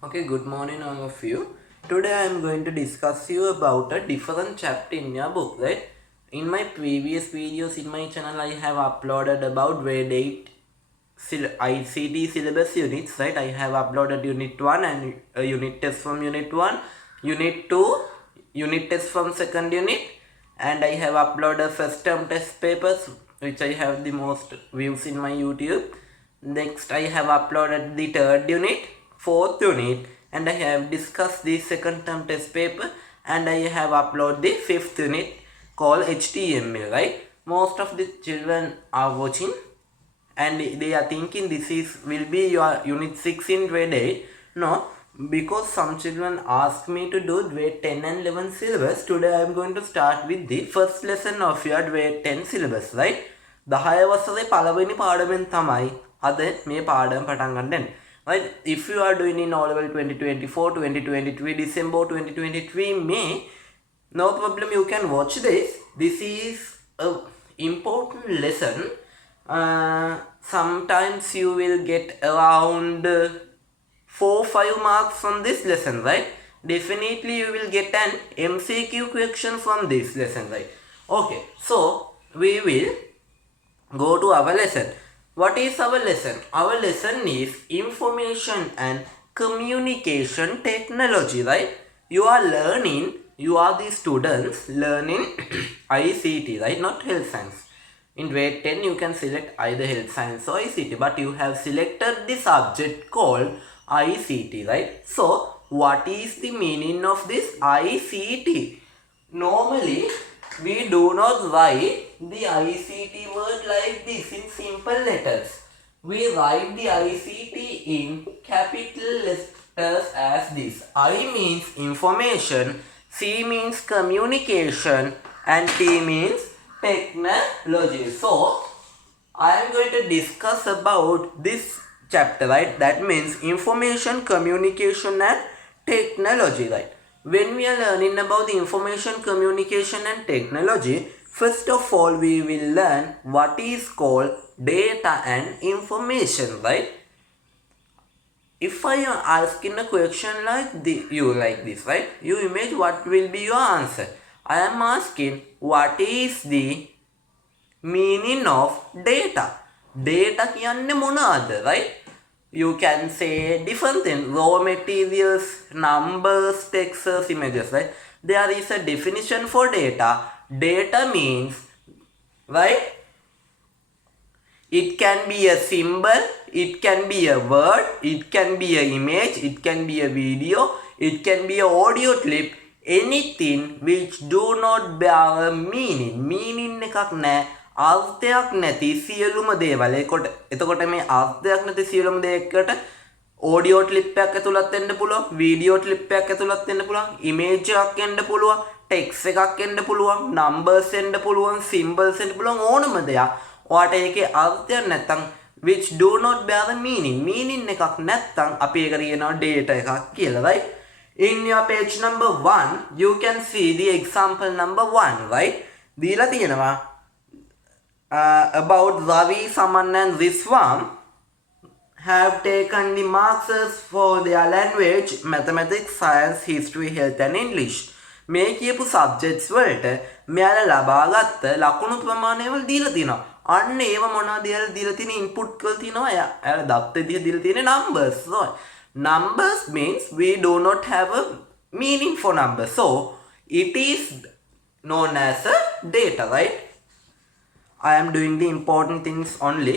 Okay, good morning all of you. Today I am going to discuss you about a different chapter in your book, right? In my previous videos in my channel I have uploaded about grade 8 ICT syllabus units, right? I have uploaded unit 1 and a unit test from unit 1, unit 2, unit test from second unit, and I have uploaded first term test papers which I have the most views in my YouTube. Next I have uploaded the third unit, fourth unit, and I have discussed the second term test paper, and I have uploaded the fifth unit called HTML, right? Most of the children are watching and they are thinking this is will be your unit 6 in grade 8. No, because some children ask me to do grade 10 and 11 syllabus. Today I am going to start with the first lesson of your grade 10 syllabus, right? 10 වසරේ පළවෙනි පාඩමෙන් තමයි අද මේ පාඩම පටන් ගන්න. Right? If you are doing in O level 2024, 2023 December 2023 May, no problem, you can watch this. This is a important lesson. Sometimes you will get around 4-5 marks from this lesson, right? Definitely you will get an MCQ question from this lesson, right? Okay, so we will go to our lesson. What is our lesson? Our lesson is information and communication technology, right? You are the students learning ICT, right? Not health science. In grade 10 you can select either health science or ICT, but you have selected the subject called ICT, right? So what is the meaning of this ICT? Normally we do not write the ICT word like this in simple letters. We write the ICT in capital letters as this. I means information, C means communication, and T means technology. So I am going to discuss about this chapter, right? That means information, communication and technology, right? When we are learning about the information, communication and technology, first of all we will learn what is called data and information, right? If I am asking a question like this, right? You imagine what will be your answer. I am asking what is the meaning of data. Data කියන්නේ මොනවාද, right? You can say different things, raw materials, numbers, texts, images, right? There is a definition for data. Data means, right, it can be a symbol, it can be a word, it can be an image, it can be a video, it can be an audio clip, anything which do not bear a meaning එකක් නැහැ, අර්ථයක් නැති සියලුම දේවල්. එතකොට මේ අර්ථයක් නැති සියලුම දේකට audio clip එකක් ඇතුළත් වෙන්න පුළුවන්, video clip එකක් ඇතුළත් වෙන්න පුළුවන්, image එකක් එන්න පුළුවන්, text එකක් එන්න පුළුවන්, numbers එන්න පුළුවන්, symbols එන්න පුළුවන්, ඕනම දෙයක්. ඔයාට ඒකේ අර්ථයක් නැත්නම් which do not bear the meaning එකක් නැත්නම් අපි ඒකට කියනවා data එකක් කියලා, right? In your page number 1 you can see the example number 1, right? දීලා තියෙනවා about Ravi, Saman and Viswam have taken the marks for their language, mathematics, science, history, health and English. මේ කියපු subjects වලට මෙයාලා ලබාගත්ත ලකුණු ප්‍රමාණයවල දීලා තියෙනවා. අන්න ඒව මොනවද දීලා තියෙන input කරලා තියෙනවා. එයාලා දත්ත විදිහ දීලා තියෙන numbers. So numbers means we do not have a meaning for numbers. So it is known as a data, right? I am doing the important things only.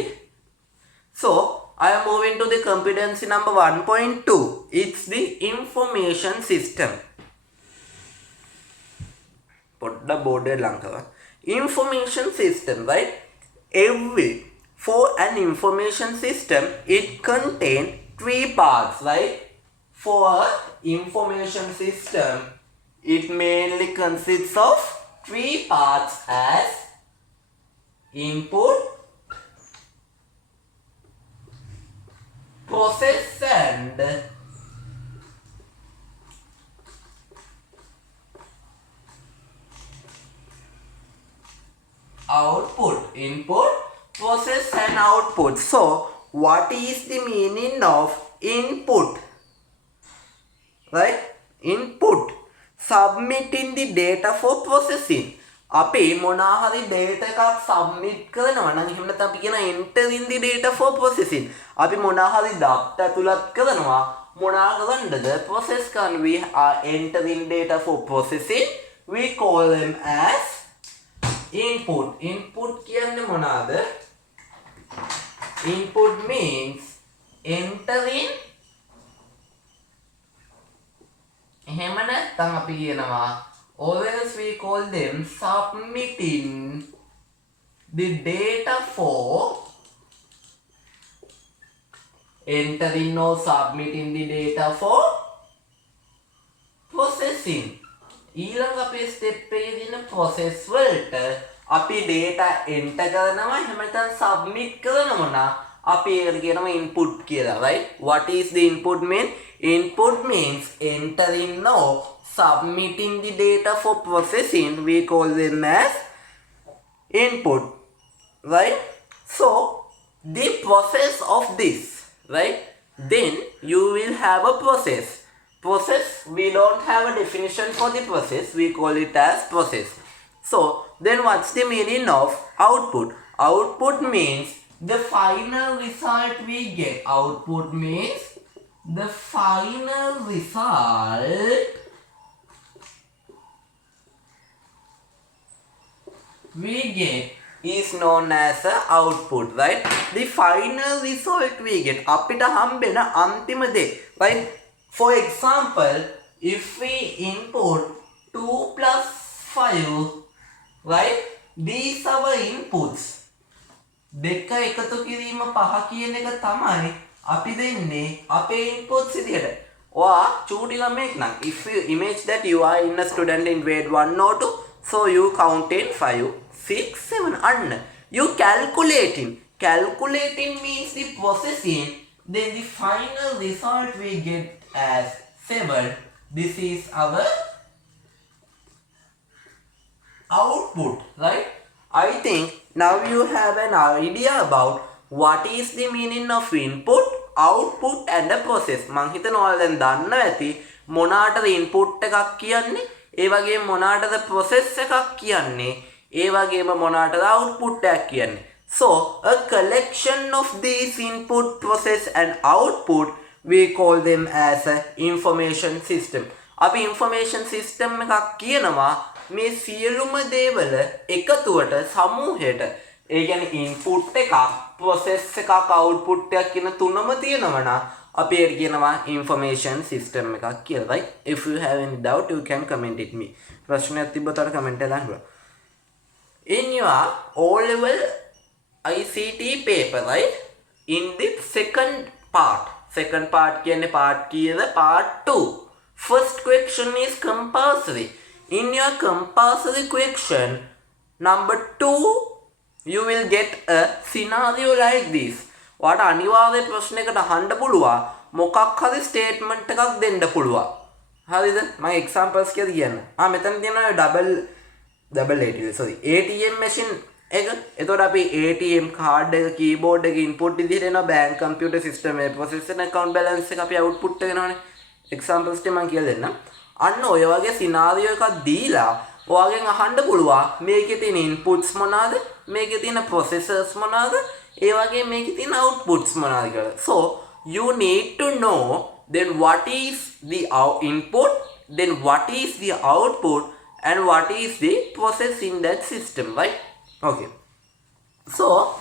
So I am moving to the competency number 1.2. It's the information system. Information system, right? For an information system it contains 3 parts, right? For information system it mainly consists of 3 parts as input, process and output. Input, process and output. So what is the meaning of input? right? Input submitting the data for processing. අපි මොනවා හරි data එකක් submit කරනවා නම් එහෙම නැත්නම් අපි කියන entering the data for processing. අපි මොනවා හරි data තුලත් කරනවා මොනවා කරන්නද process කරන we are entering data for processing. We call them as input. Input කියන්නේ මොනවාද? Input means entering. එහෙම නැත්නම් අපි කියනවා or else we call them submitting the data for entering or submitting the data for processing. ඊළඟ අපේ step එකේ තියෙන process වලට අපි data enter කරනවා එහෙම නැත්නම් submit කරනවා නම් අපි ඒකට කියනවා input කියලා, right? What is the input mean? Input means entering or submitting the data for processing. We call them as input, right? So the process of this, right? Then you will have a process. Process, we don't have a definition for the process. We call it as process. So then what's the meaning of output? Output means the final result we get. Output means the final result we get is known as a output, right? The final result we get අපිට හම්බෙන අන්තිම දේ, right? For example, if we input 2 plus 5, right? These are our inputs. දෙක එකතු කිරීම 5 කියන එක තමයි අපි දෙන්නේ අපේ inputs විදියට. ඔයා චූටි ළමෙක් නම් if you image that you are in a student in grade 1 or 2, so you count in 5 6 7 and you calculating means the processing, then the final result we get as 7. This is our output, right? I think now you have an idea about what is the meaning of input, output and the process. මං හිතනවා ඔයාලා දැන් දන්නවා ඇති මොනකටද input එකක් කියන්නේ, ඒ වගේම මොනකටද process එකක් කියන්නේ, ඒ වගේම මොනකටද output එකක් කියන්නේ. So a collection of these input, process and output, we call them as a information system. අපි information system එකක් කියනවා මේ සියලුම දේවල් එකතුවට සමූහයට. ඒ කියන්නේ input එකක්, process එකක්, output එකක් කියන තුනම තියෙනවා නම් අපි ඒකට කියනවා information system එකක් කියලා, right? If you have any doubt you can comment it me. ප්‍රශ්නයක් තිබ්බොත් අර comment එකෙන් අහන්න. In your O level ICT paper, right? In the second part කියන්නේ part කීයද? Part 2. First question is compulsory. In your compulsory question number 2, you will get a scenario like this. ඔයාට අනිවාර්ය ප්‍රශ්නයකට අහන්න පුළුවන් මොකක් හරි statement එකක් දෙන්න පුළුවන්. හරිද? මම examples කියලා කියන්න. මෙතන තියෙනවා ATM machine එක. එතකොට අපි ATM card එක, keyboard එක input විදිහට එනවා, bank computer system එක process and account balance එක අපි output වෙනවනේ. examples ටික මම කියලා දෙන්නම්. අන්න ඔය වගේ scenario එකක් දීලා ඔයාගෙන් අහන්න පුළුවන් මේකේ තියෙන inputs මොනවාද, මේකේ තියෙන processors මොනවාද, ඒ වගේ මේකේ තියෙන outputs මොනවාද කියලා. So you need to know then what is the input, then what is the output and what is the process in that system, right? Okay. So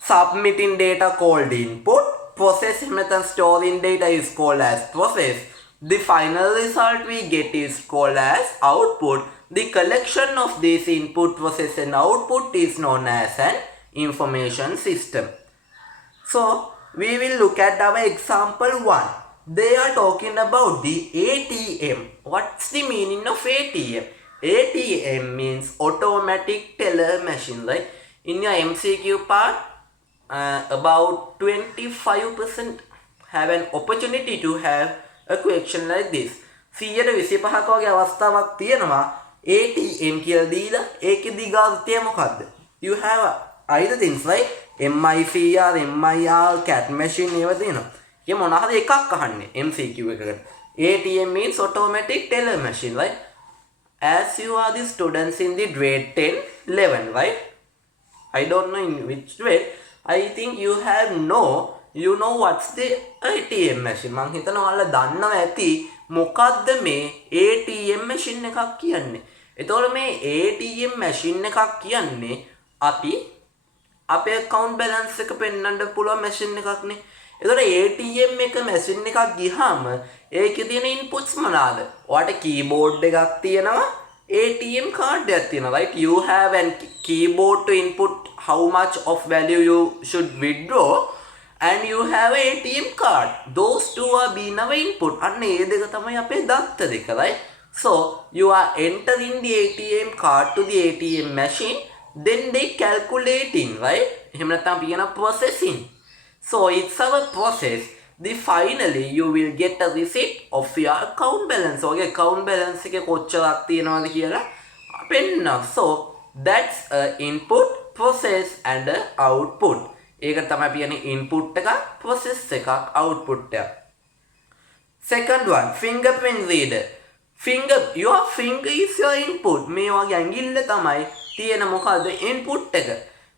submitting data called input, process method storing data is called as process. The final result we get is called as output. The collection of this input, process and output is known as an information system. So we will look at our example 1. They are talking about the ATM. What's the meaning of ATM? ATM means automatic teller machine, right? In your MCQ part, about 25% have an opportunity to have a question like this. 125ක වගේ අවස්ථාවක් තියෙනවා ATM කියලා දීලා ඒකේ දිගාර්ථය මොකද්ද? You have either things like MICR, MIR, CAT machine ඒවා තියෙනවා. ඒ මොනවා හරි එකක් අහන්නේ MCQ එකකට. ATM means automatic teller machine, right? As you are the students in the grade 10, 11, right? I don't know in which grade. I think you know what's the ATM machine. මං හිතනවා ඔයාලා දන්නවා ඇති මොකද්ද මේ ATM machine එකක් කියන්නේ. එතකොට මේ ATM machine එකක් කියන්නේ අපි අපේ account balance එක පෙන්වන්න පුළුවන් machine එකක් නේ. එතකොට ATM එක machine එකක් ගියාම ඒකේ තියෙන inputs මොනවාද? ඔයාට keyboard එකක් තියෙනවා, ATM card එකක් තියෙනවා, right? You have a keyboard to input how much of value you should withdraw, and you have a ATM card. Those two are being our input. අන්න ඒ දෙක තමයි අපේ දත්ත දෙක, right? So you are entering the ATM card to the ATM machine, then they calculating, right? එහෙම නැත්නම් අපි කියන processing. So it's our process. Finally you will get a receipt of your account balance. So account balance එකේ කොච්චරක් තියෙනවද කියලා පෙන්නනවා. So that's a input, process and a output. ඒක තමයි අපි කියන්නේ input එකක්, process එකක්, output එකක්. Second one, fingerprint reader. Your finger is your input. මේ වගේ ඇඟිල්ල තමයි තියෙන මොකද්ද input එක.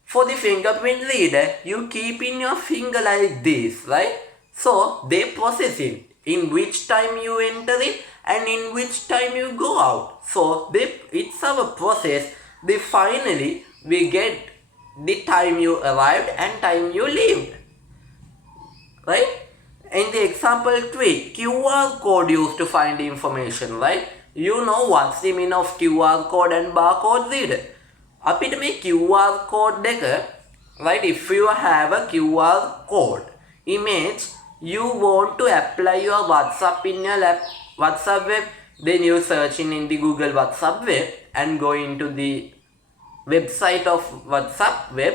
For the fingerprint reader, you keep in your finger like this, right? So they process it in which time you enter it and in which time you go out. So it's our process. Finally we get the time you arrived and time you left, right? In the example 3, QR code used to find the information, right? You know what's the meaning of QR code and barcode reader. අපිට මේ QR code එක, right? If you have a QR code image, you want to apply your WhatsApp in your WhatsApp web, then you searching in the Google WhatsApp web and go into the website of WhatsApp web.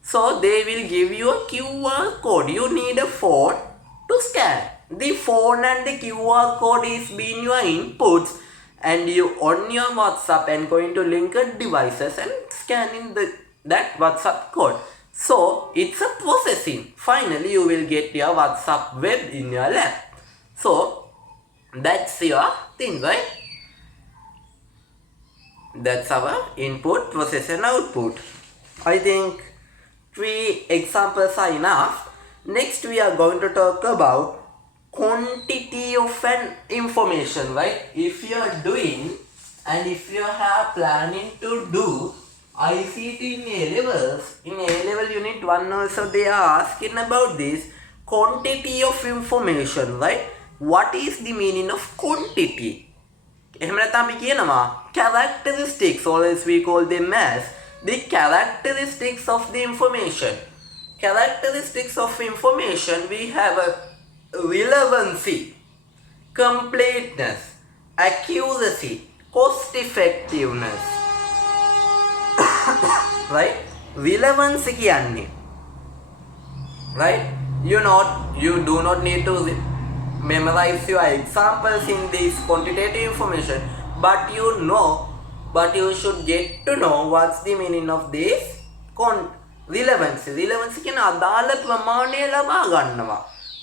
So they will give you a QR code. You need a phone to scan. The phone and the QR code is being your inputs, and you on your WhatsApp and going to linked devices and scanning that WhatsApp code. So it's a processing. Finally you will get your WhatsApp web in your lap. So that's your thing, right? That's our input, process and output. I think 3 examples are enough. Next we are going to talk about quantity of an information, right? If you are doing and if you are planning to do ICT in A-levels, in A-level unit 1 also they are asking about this quantity of information, right? What is the meaning of quantity? එහෙම නැත්නම් අපි කියනවා characteristics, or as we call them as the characteristics of the information. Characteristics of information, we have a relevancy, completeness, accuracy, cost effectiveness, right? Relevance කියන්නේ, right? You do not need to memorize your examples in this quantitative information, but you should get to know what's the meaning of this relevancy. Relevancy කියන අදාළ ප්‍රමාණය ලබා ගන්නවා.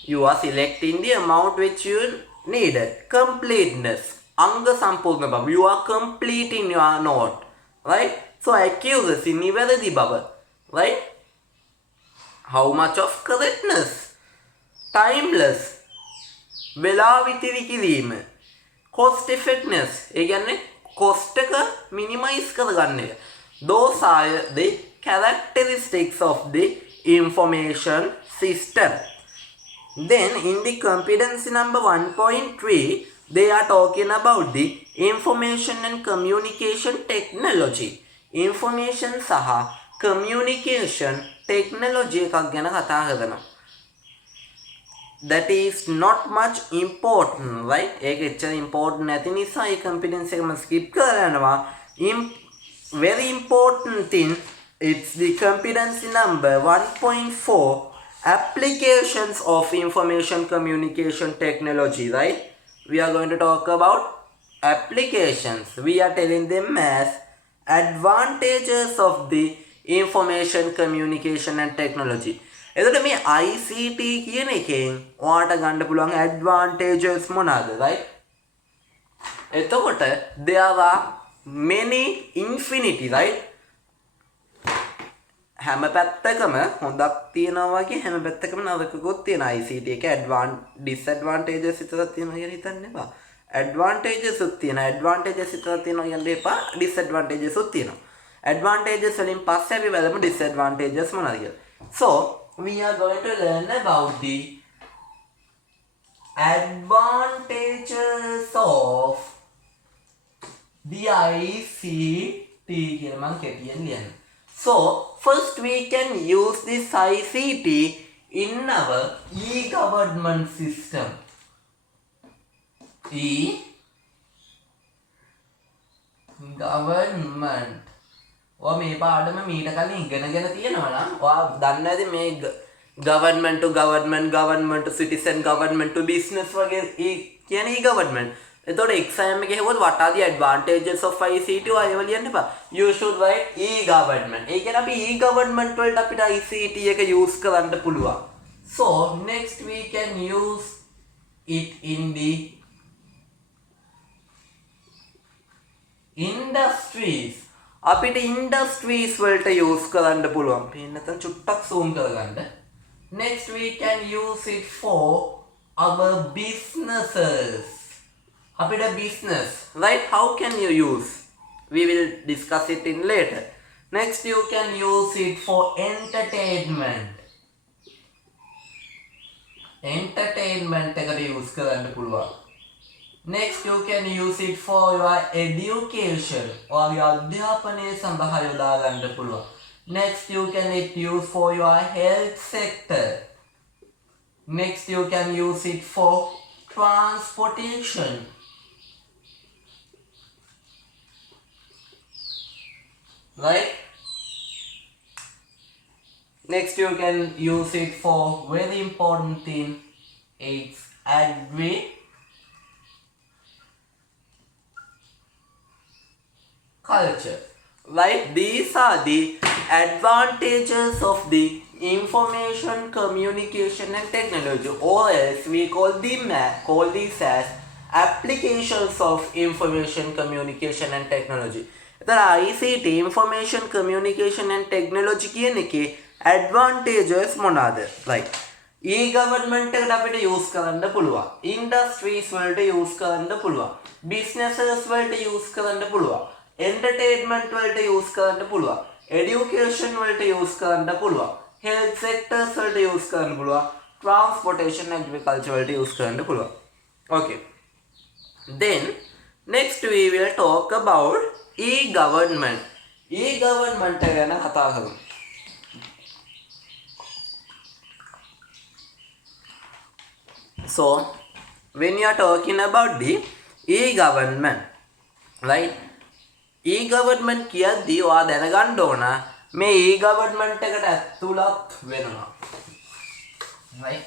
You are selecting the amount which you needed. Completeness, අංග සම්පූර්ණ බව. You are completing your note, right? So accuracy, නිවැරදි බව, right? How much of correctness? Timeless, වෙලා විතිරි කිරීම. Cost effectiveness, ඒ කියන්නේ cost එක minimize කරගන්න එක. Those are the characteristics of the information system. Then in the competency number 1.3, they are talking about the information and communication technology. Information සහ communication technology එකක් ගැන කතා කරනවා. That is not much important, right? ඒක එච්චර important නැති නිසා මේ competence එක මම skip කරලා යනවා. Very important thing, it's the competency number 1.4, applications of information communication technology, right? We are going to talk about applications. We are telling them as advantages of the information communication and technology. එතකොට මේ ICT කියන එකෙන් ඔයාලට ගන්න පුළුවන් advantages මොනවාද right? එතකොට there are many infinity right? හැම පැත්තකම හොඳක් තියෙනවා වගේ හැම පැත්තකම නරකකුත් තියෙනවා. ICT එකේ disadvantages විතරක් තියෙනවා කියලා හිතන්න එපා. advantages උත් තියෙනවා. advantages විතරක් තියෙනවා කියන්න එපා. disadvantages උත් තියෙනවා. advantages වලින් පස්සේ අපි බලමු disadvantages මොනවද කියලා. So we are going to learn about the advantages of the ICT කියලා මම කෙටියෙන් ලියන්න. So first we can use this ICT in our e-government system. E-government. ඔයා මේ පාඩම මීට කලින් ඉගෙනගෙන තියෙනවා නම් ඔයා දන්නේ නැති මේ government to government, government to citizen, government to business වගේ කියන්නේ e-government. එතකොට exam එකේ හෙවොත් what are the advantages of ICT ඔය ඒවා ලියන්න එපා. You should write e-government. ඒ කියන්නේ අපි e-government වලට අපිට ICT එක use කරන්න පුළුවන්. So next we can use it in the industries. අපිට industries වලට use කරන්න පුළුවන්. පේන්න නැත්නම් චුට්ටක් zoom කරගන්න. Next we can use it for our businesses. අපිට business, right? How can you use? We will discuss it in later. Next you can use it for entertainment. Entertainment එකට use කරන්න පුළුවන්. Next you can use it for your education. ඔයාගේ අධ්‍යාපනය සඳහා යොදා ගන්න පුළුවන්. Next you can use for your health sector. Next you can use it for transportation. Right? Next you can use it for very important thing. It's agriculture. Right? These are the advantages of the information communication and technology, or else we call these as applications of information communication and technology. එතන ICT information communication and technology කියන එකේ advantages මොනවාද? Right. e-government එකට අපිට use කරන්න පුළුවන්. industries වලට use කරන්න පුළුවන්. businesses වලට use කරන්න පුළුවන්. entertainment වලට use කරන්න පුළුවන්. education වලට use කරන්න පුළුවන්. health sectors වලට use කරන්න පුළුවන්. transportation and agriculture වලට use කරන්න පුළුවන්. Okay. Then next we will talk about e-government. e-government ගැන කතා කරමු. So when you are talking about the e-government, right? e-government කියද්දී ඔයා දැනගන්න ඕන මේ e-government එකට ඇතුළත් වෙනවා. Right?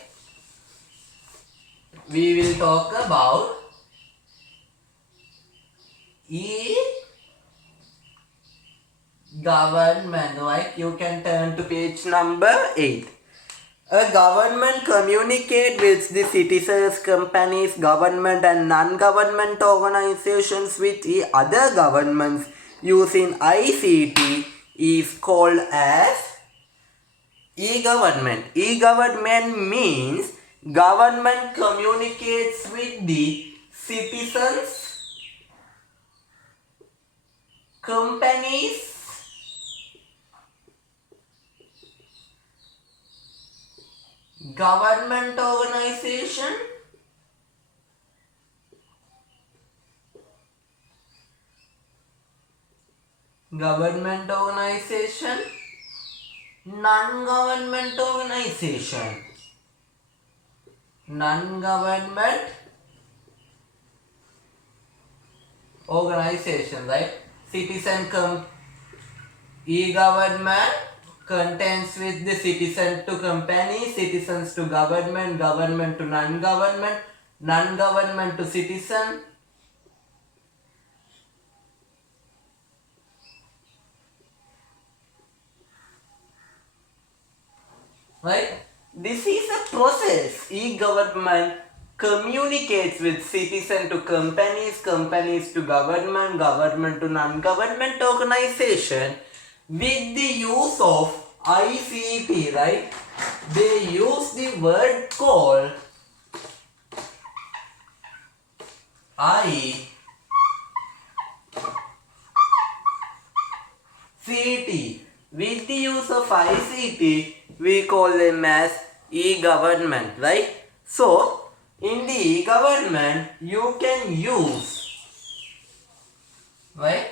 We will talk about e-government. Right? You can turn to page number 8. A government communicate with the citizens, companies, government and non-government organizations with the other governments using ICT is called as e-government. E-government means government communicates with the citizens, companies, government organization, non-government organization, non-government organization, right? E-government contains with the citizen to company, citizens to government, government to non-government, non-government to citizen, right? This is a process. E-government communicates with citizen to companies, companies to government, government to non-government organization with the use of ICT, right? They use the word called ICT. With the use of ICT, we call them as e-government, right? So, in the e-government, you can use, right,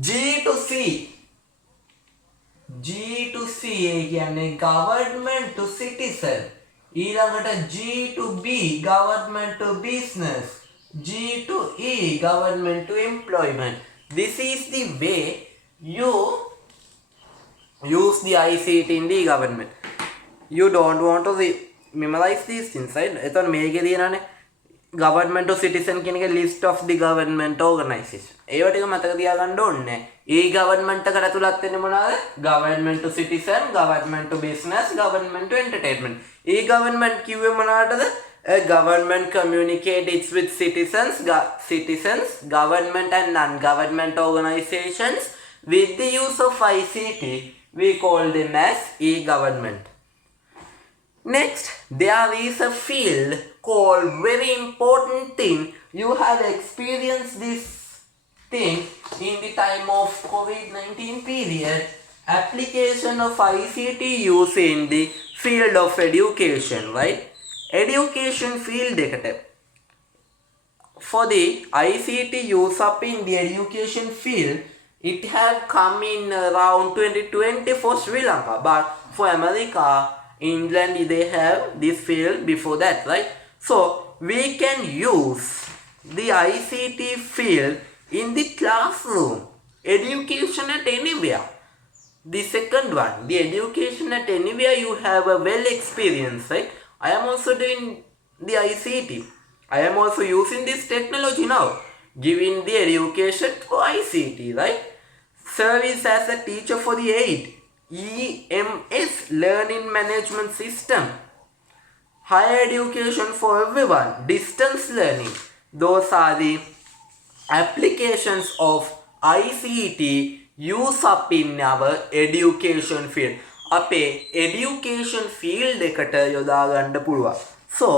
G to C. G to C කියන්නේ government to citizen. ඊළඟට G to B, government to business. G to E, government to employment. This is the way you use the ICT in the government. You don't want to memorize these things, right? එතකොට මේකේ තියෙනනේ government to citizen කියන එක list of the government organization. ඒව ටික මතක තියාගන්න ඕනේ. E-government එකට ඇතුළත් වෙන්නේ මොනවාද? Government to citizen, government to business, government to entertainment. E-government කිව්වේ මොනවටද? A government communicates with citizens, government and non-government organizations with the use of ICT. We call them as e-government. Next, there is a field called very important thing. You have experienced this thing in the time of COVID-19 period. Application of ICT use in the field of education, right? Education field එකට for the ICT use up in the education field, it have come in around 2020 for Sri Lanka, but for America, England, they have this field before that, right? So we can use the ICT field in the classroom, education at anywhere. The second one, the education at anywhere, you have a well experience, right? I am also doing the ICT. I am also using this technology now, giving the education for ICT, right? Service as a teacher for the aid, EMS, learning management system, higher education for everyone, distance learning. Those are the applications of ICT use up in our education field. අපේ education field එකට යොදා ගන්න පුළුවන්. So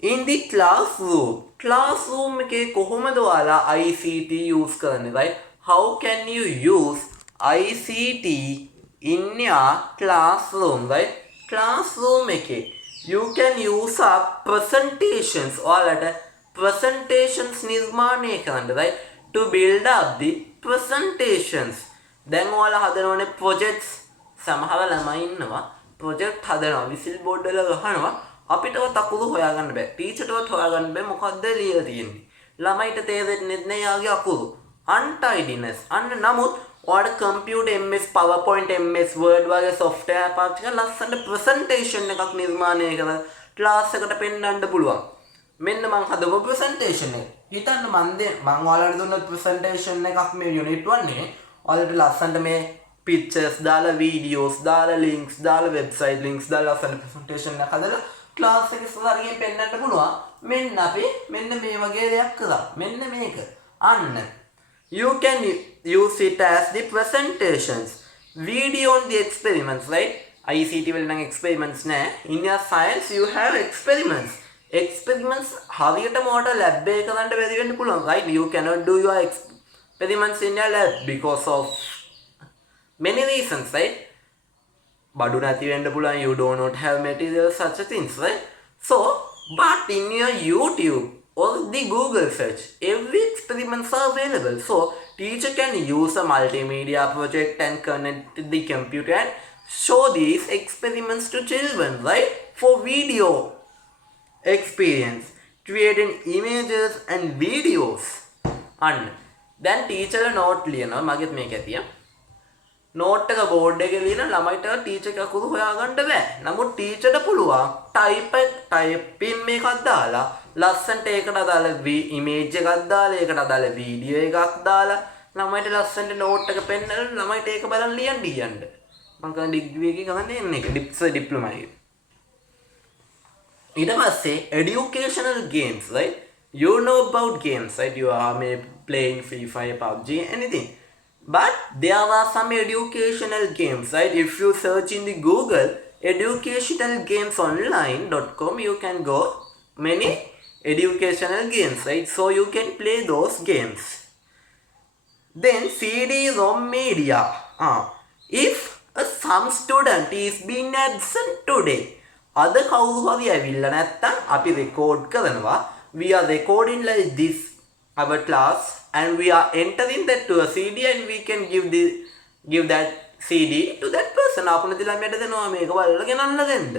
in the classroom එකේ කොහොමද ඔයාලා ICT use කරන්නේ, right? How can you use ICT in your classroom, right? Classroom එකේ you can use up presentations, ඔයාලට presentations නිර්මාණය කරන්න, right? To build up the presentations. දැන් ඔයාලා හදනවනේ projects. සමහර ළමයි ඉන්නවා project හදනවා විසිල් බෝඩ් වල ගහනවා අපිටවත් අකුරු හොයාගන්න බෑ ටීචර්ටවත් හොයාගන්න බෑ මොකක්ද ලියලා තියෙන්නේ ළමයිට තේරෙන්නේ නැහැ යාගේ අකුරු untidiness අන්න නමුත් ඔයාලට computer MS PowerPoint Ms.Word වගේ software පාවිච්චි කරලා ලස්සන presentation එකක් නිර්මාණය කරලා class එකට පෙන්නන්න පුළුවන් මෙන්න මම හදපු presentation එක හිතන්න මම ඔයාලට දුන්න presentation එකක් මේ unit 1 එකේ ඔයාලට ලස්සනට මේ pictures දාලා videos දාලා links දාලා website links දාලා ලස්සන presentation එකක් හදලා class එකේ සුවරියෙන් පෙන්නන්න පුළුවන් මෙන්න අපි මෙන්න මේ වගේ දෙයක් කරා මෙන්න මේක අන්න you can use it as the presentations video on the experiments, right? ICT වල නම් experiments නෑ in your science you have experiments හරියටම ඔයාලට lab එකේ කරන්න බැරි වෙන්න පුළුවන්, right? You cannot do your experiments in your lab because of many reasons, right? බඩු නැති වෙන්න පුළුවන්, you do not have materials, such things, right? So but in your YouTube or the Google search, every experiments are available. So teacher can use a multimedia project and connect the computer and show these experiments to children, right? For video experience, creating images and videos. And then teacher note ලියනවා මගෙත් මේක ඇතිය නෝට් එක බෝඩ් එකේ ලියන ළමයිට ටීචර් එක අකුරු හොයාගන්න බෑ. නමුත් ටීචර්ට පුළුවන් ටයිපින් මේකක් දාලා ලස්සනට ඒකට අදාළ ඉමේජ් එකක් දාලා ඒකට අදාළ වීඩියෝ එකක් දාලා ළමයිට ලස්සනට නෝට් එක පෙන්නලා ළමයිට ඒක බලන් ලියන්න කියන්න. මම කරන ඩිග්‍රී එකේ කරන්නේ එන්නේ එක ඩිප්ලෝමා එකේ. ඊට පස්සේ educational games, right? You know about games, right? You are maybe playing Free Fire, PUBG, anything. But there are some educational games, right? If you search in the Google educationalgamesonline.com, you can go many educational games, right? So you can play those games. Then CD-ROM media. If some student is being absent today, අද කවුරු හරි ඇවිල්ලා නැත්තම් අපි රෙකෝඩ් කරනවා. We are recording like this our class and we are entering that to a CD and we can give that CD to that person. අපුණති ළමයට දෙනවා මේක බලලා ගෙනල්ලා දෙන්න.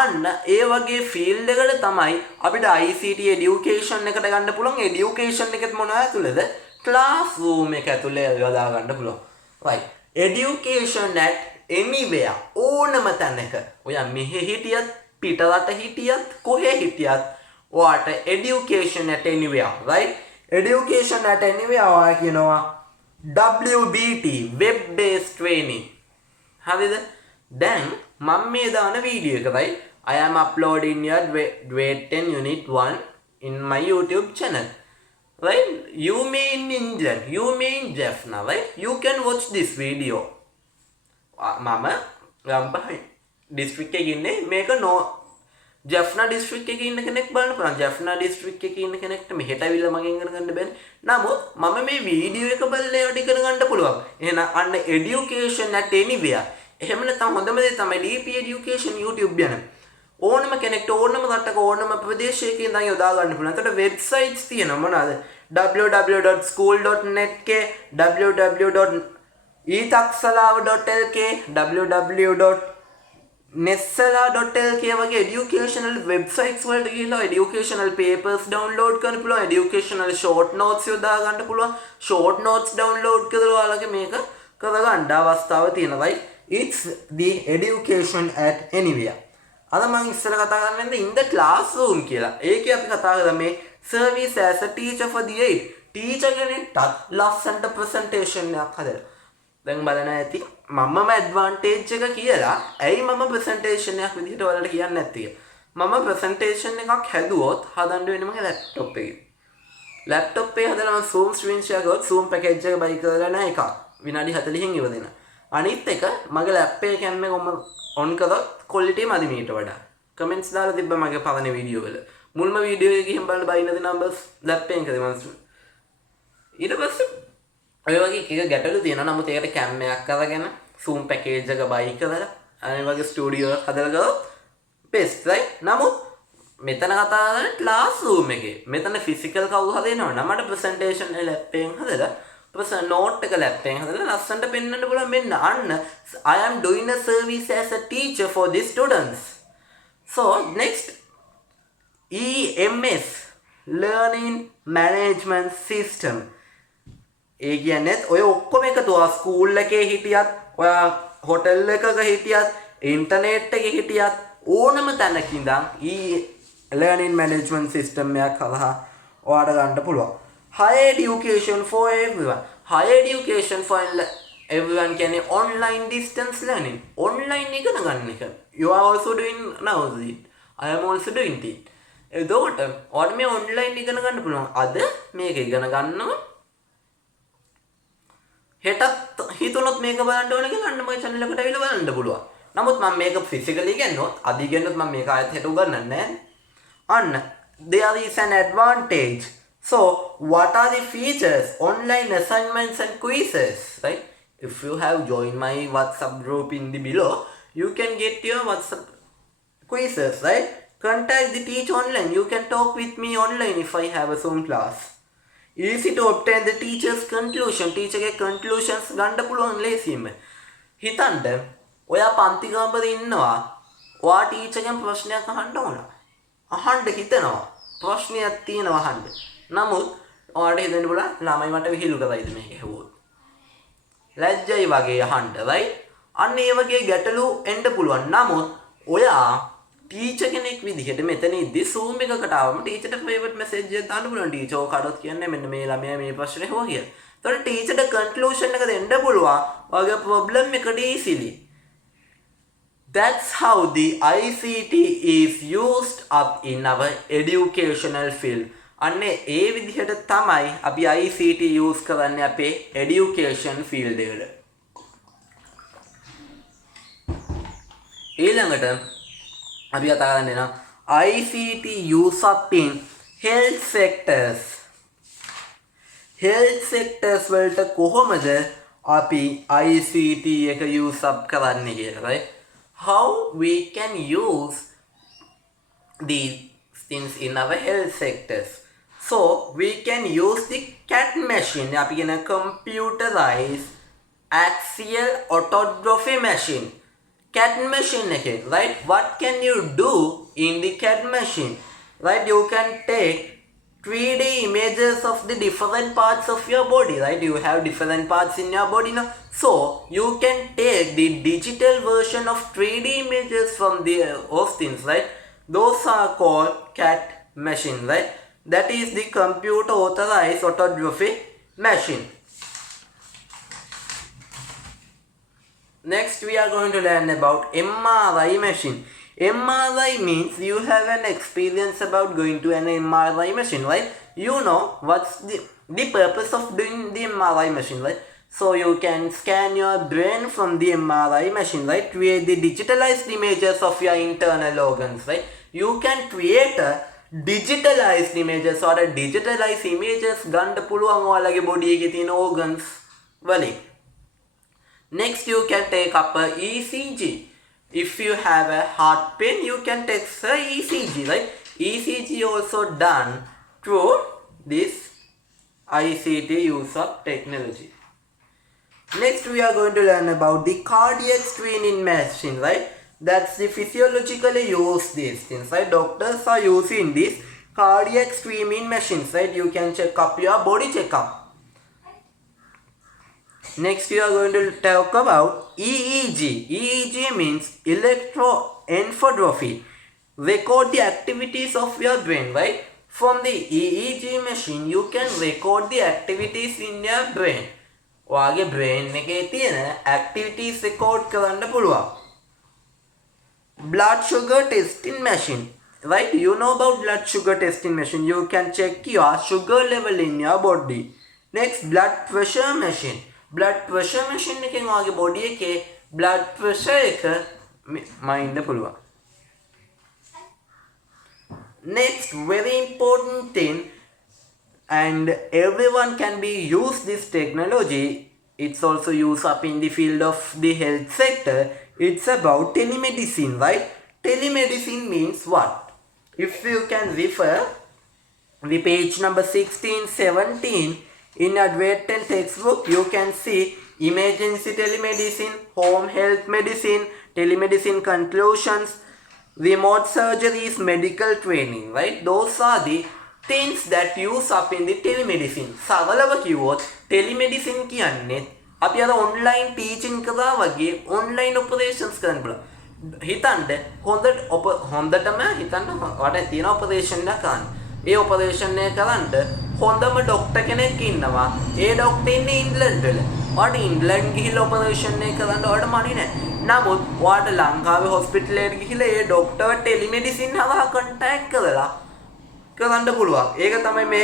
අන්න ඒ වගේ ෆීල්ඩ් එකට තමයි අපිට ICT education එකට ගන්න පුළුවන්. education එකත් මොනවා ඇතුළේද? classroom එක ඇතුළේ යොදා ගන්න පුළුවන්. right. education at anywhere, ඕනම තැනක. ඔයා මෙහෙ හිටියත් පිටරට හිටියත් කොහේ හිටියත් ඔයාට education at anywhere, right? education at anywhere ඔයා කියනවා WBT, web based training. හරිද? දැන් මම මේ දාන වීඩියෝ එක, right? I am uploading your grade 10 unit 1 in my YouTube channel. Right? You may in England, you may in Jaffna, right? You can watch this video. මම ගම්පහ ඩිස්ට්‍රික්ට් එකේ ඉන්නේ. මේක ජැෆ්නා ඩිස්ට්‍රික්ට් එකේ ඉන්න කෙනෙක් බලන්න පුළුවන්. ජැෆ්නා ඩිස්ට්‍රික්ට් එකේ ඉන්න කෙනෙක්ට මෙහෙට අවිල්ලා මගෙන් ඉගෙන ගන්න බෑනේ. නමුත් මම මේ වීඩියෝ එක බලලා ඒවට ඉගෙන ගන්න පුළුවන්. එහෙනම් අන්න education at anywhere. එහෙම නැත්නම් හොඳම දේ තමයි DP education YouTube යන. ඕනම කෙනෙක්ට ඕනම රටක ඕනම ප්‍රදේශයක ඉඳන් යොදා ගන්න පුළුවන්. එතකොට වෙබ්සයිට්ස් තියෙනවා මොනවාද? www.school.net www.etaksalawa.lk www.nessala.lk වගේ educational websites වලට ගිහිල්ලා educational papers download කරන්න පුළුවන්. educational short notes යොදා ගන්න පුළුවන්. short notes download කරලා ඔයාලගේ මේක කරගන්න අවස්ථාව තියෙනවා. It's the education at anywhere. අද මම ඉස්සර කතා කරන්නේ in the classroom කියලා. ඒකේ අපි කතා කරා මේ service as a teacher for the aid. teacher කෙනෙක්ට ලස්සනට presentation එකක් හදලා. දැන් බලන්න ඇති මමම advantage එක කියලා. ඇයි මම presentation එකක් විදිහට ඔයාලට කියන්නේ නැත්තේ කියලා. මම presentation එකක් හැදුවොත් හදන්න වෙන්නේ මගේ laptop එකේ. laptop එකේ හදලා මම zoom screen share කරොත් zoom package එක buy කරලා නැහැ එකක්. විනාඩි 40කින් ඉවර දෙනවා. අනිත් එක මගේ laptop එකේ cam එක on කරොත් quality මදි මීට වඩා. comments දාලා තිබ්බ මගේ පරණ වීඩියෝ වල. මුල්ම වීඩියෝ එකේ ගිහින් බලන්න බයින්නද numbers laptop එකේ මම ඊට පස්සේ ඔය වගේ එක ගැටලු තියෙනවා. නමුත් ඒකට cam එකක් අරගෙන zoom package එක buy කරලා අනේ වගේ studio එකක් හදලා ගත්තොත් best, right? නමුත් මෙතන කතා කරන්නේ classroom එකේ. මෙතන physical කවුරු හරි එනවනම් මට presentation එක laptop එකෙන් හදලා note එක laptop එකෙන් හදලා ලස්සනට පෙන්වන්න පුළුවන්. මෙන්න අන්න I am doing a service as a teacher for the students. So next, EMS, learning management system. ඒ කියන්නේ ඔය ඔක්කොම එකතු ආ ස්කූල් එකේ හිටියත් ඔයා හොටෙල් එකක හිටියත් ඉන්ටර්නෙට් එකේ හිටියත් ඕනම තැනක ඉඳන් learning management system එකක් හරහා ඔයාට ගන්න පුළුවන්. higher education for everyone. higher education for everyone කියන්නේ online distance learning. online ඉගෙන ගන්න එක. You are also doing now it. I am also doing it. එතකොට ඔයාට මේ online ඉගෙන ගන්න පුළුවන්. අද මේක ඉගෙන ගන්නවා. හෙටත් හිතුනොත් මේක බලන්න ඕන කියලා අන්න මගේ channel එකට ඇවිල්ලා බලන්න පුළුවන්. නමුත් මම මේක physically ඉගෙනුවොත් අද ඉගෙනුවොත් මම මේක ආයෙත් හෙට උගන්වන්නේ නැහැ. අන්න there is an advantage. So what are the features? Online assignments and quizzes, right? If you have joined my WhatsApp group in the below, you can get your WhatsApp quizzes, right? Contact the teacher online. You can talk with me online if I have a Zoom class. Easy to obtain the teacher's conclusion. Teacher ගේ conclusions ගන්න පුළුවන් ලේසියෙන්ම. හිතන්න ඔයා පන්ති ගාපදේ ඉන්නවා. ඔයා ටීචර් ගෙන් ප්‍රශ්නයක් අහන්න ඕන. අහන්න හිතනවා. ප්‍රශ්නයක් තියෙනවා අහන්න. නමුත් ඔයාට හිතෙන්න පුළුවන් ළමයි මට විහිළු කරයිද මේක ඇහුවොත්. ලැජ්ජයි වගේ අහන්න, right? අන්න ඒ වගේ ගැටලු එන්න පුළුවන්. නමුත් ඔයා ටීචර් කෙනෙක් විදිහට මෙතනදී Zoom එකකට ආවම ටීචර්ට ප්‍රයිවට් මෙසේජ් එකක් දාන්න පුළුවන්. ටීචර් ඔය කඩොත් කියන්නේ මෙන්න මේ ළමයා මේ ප්‍රශ්නේ හොවා කියලා. ඒතකොට ටීචර්ට කන්ක්ලූෂන් එක දෙන්න පුළුවන්. ඔයගේ ප්‍රොබ්ලම් එකට easily. That's how the ICT is used up in our educational field. අන්න ඒ විදිහට තමයි අපි ICT use කරන්නේ අපේ education field එකට. ඊළඟට අපි කතා කරන්න යනවා ICT use up in health sectors. health sectors වලට කොහොමද අපි ICT එක use up කරන්නේ කියලා, right? How we can use these things in our health sectors. So we can use the CAT machine, අපි කියන computerized axial autography machine. CAT machine again, right? What can you do in the CAT machine? Right, you can take 3D images of the different parts of your body, right? You have different parts in your body now. So you can take the digital version of 3D images from the those things, right? Those are called CAT machine, right? That is the computer authorized autography machine. Next we are going to learn about MRI machine. MRI means you have an experience about going to an MRI machine, right? You know what's the purpose of doing the MRI machine, right? So you can scan your brain from the MRI machine, right? Create the digitalized images of your internal organs, right? You can create a digitalized images or a digitalized images ගන්න පුළුවන් ඔයාලගේ body එකේ තියෙන organs වලින්. Next you can take up a ECG. If you have a heart pain, you can take a ECG, right? ECG also done through this ICT use of technology. Next we are going to learn about the cardiac screening machine, right? That's the physiologically used these things, right? Doctors are using these cardiac screening machines, right? You can check up your body checkup. Next we are going to talk about EEG. EEG means electroencephalography. Record the activities of your brain, right? From the EEG machine you can record the activities in your brain. ඔයාගේ brain එකේ තියෙන activities record කරන්න පුළුවන්. Blood sugar testing machine, right? You know about blood sugar testing machine. You can check your sugar level in your body. Next, blood pressure machine. blood pressure machine එකෙන් ඔයාගේ body එකේ blood pressure එක මයින්ඩ් පුළුවන්. Next, very important thing, and everyone can be use this technology. It's also used up in the field of the health sector. It's about telemedicine, right? Telemedicine means what? If you can refer the page number 16, 17 in advertent textbook, you can see emergency telemedicine, home health medicine, telemedicine conclusions, remote surgeries, medical training, right? Those are the things that use up in the telemedicine. සරලව කිව්වොත් telemedicine කියන්නේ අපි අර online teaching කරා වගේ online operations කරන්න පුළුවන්. හිතන්න හොඳටම හිතන්න වට තියෙන operation එකක් කරන්න. ඒ operation එක කරන්න හොඳම doctor කෙනෙක් ඉන්නවා. ඒ doctor ඉන්නේ ඉංග්ලන්ඩ් වල. ඔයාට ඉංග්ලන්ඩ් ගිහිල්ලා operation එක කරන්න ඔයාට money නැහැ. නමුත් ඔයාට ලංකාවේ hospital එකට ගිහිල්ලා ඒ doctor telemedicine හරහා contact කරලා කරන්න පුළුවන්. ඒක තමයි මේ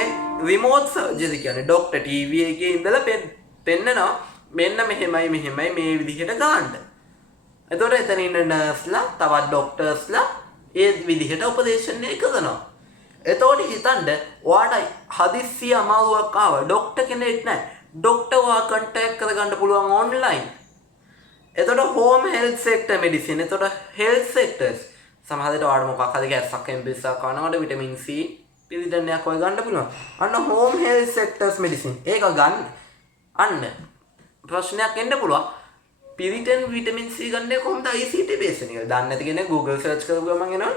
remote surgery කියන්නේ. doctor TV එකේ ඉඳලා පෙන්නනවා මෙන්න මෙහෙමයි මේ විදිහට ගන්න. එතකොට එතන ඉන්න නර්ස්ලා තවත් ડોක්ටර්ස්ලා ඒ විදිහට ඔපරේෂන් එක කරනවා. එතකොට හිතන්න ඔයාට හදිස්සි අමාරුවක් ආවා. ડોක්ටර් කෙනෙක් නැහැ. ડોක්ටර් වා කන්ටැක්ට් කරගන්න පුළුවන් ඔන්ලයින්. එතකොට හෝම් හෙල්ත් සෙක්ටර් මෙඩිසින්. එතකොට හෙල්ත් සෙක්ටර්ස් සමහර විට ඔයාට මොකක් හරි ගැස්සක් එම්බිස්සක් කනකොට විටමින් C පිළිදන්නයක් ඔය ගන්න පුළුවන්. අන්න හෝම් හෙල්ත් සෙක්ටර්ස් මෙඩිසින්. ඒක ගන්න. අන්න ප්‍රශ්නයක් එන්න පුළුවන්. පිරිටන් විටමින් C ගන්නේ කොහොමද ICT බේස් එක? දන්නේ නැති කෙනෙක් Google search කරපුවම එනවා.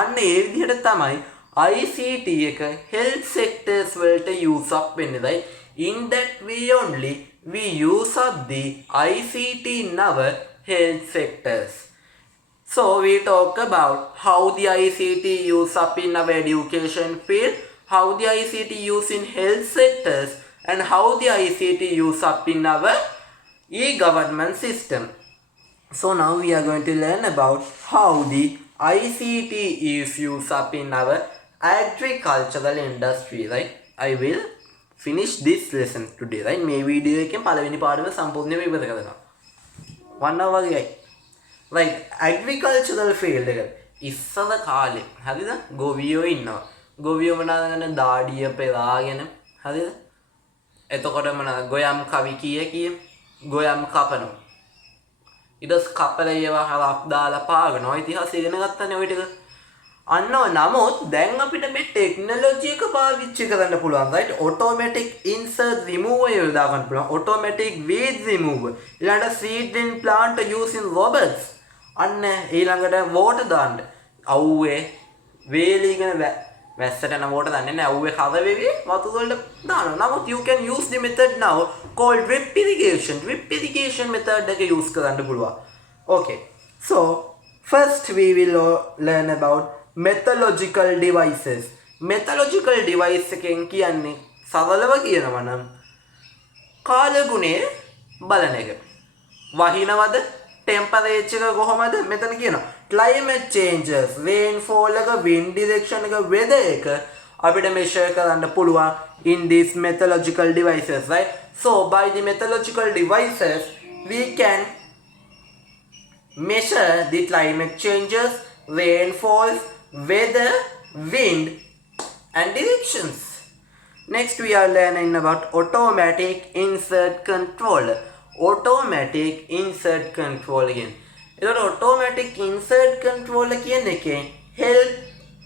අන්න ඒ විදිහට තමයි ICT එක health sectors වලට use up වෙන්නේ. right? In that way only we use up the ICT in our health sectors. So we talk about how the ICT use up in our education field, how the ICT use in health sectors, and how the ICT use up in our e-government system. So now we are going to learn about how the ICT is used up in our agricultural industry, right? I will finish this lesson today, right? මේ වීඩියෝ එකෙන් පළවෙනි පාඩම සම්පූර්ණයෙන්ම ඉවර කරනවා. 1 hour වගේයි. Right, agricultural field එක ඉස්සර කාලේ හරිද? ගොවියෝ ඉන්නවා. ගොවියෝ මොනවාද දාඩිය පෙරාගෙන හරිද? එතකොට මොනවාද ගොයම් කවි කිය ගොයම් කපනවා. ඊට කපලා ඒවා හරක් දාලා පාගනවා. ඉතිහාසය ඉගෙන ගත්තනේ ওই ටික. අන්න නමුත් දැන් අපිට මේ ටෙක්නොලොජි එක පාවිච්චි කරන්න පුළුවන්. right, automatic insert remover යොදා ගන්න පුළුවන්. automatic weed remover. ඊළඟට seedling plant using robots. අන්න ඊළඟට water දාන්න. අවුවේ වේලිගෙන වැස්සට යන water දාන්නේ නැහැ. අවුවේ කව වෙවි වතුර වලට දානවා. නමුත් you can use the method now called drip irrigation. drip irrigation method එක use කරන්න පුළුවන්. okay, so first we will learn about methodological devices. methodological device එකෙන් කියන්නේ සරලව කියනවා නම් කාලගුණය බලන එක. වහිනවද temperature එක කොහමද මෙතන කියනවා. climate changes, rainfall එක, wind direction එක, weather එක අපිට measure කරන්න පුළුවන් in these methodological devices, right? so by the methodological devices we can measure the climate changes, rainfalls, weather, wind and directions. Next we are learning about automatic insert control. automatic insert control again. එතකොට automatic insert control කියන්නේ help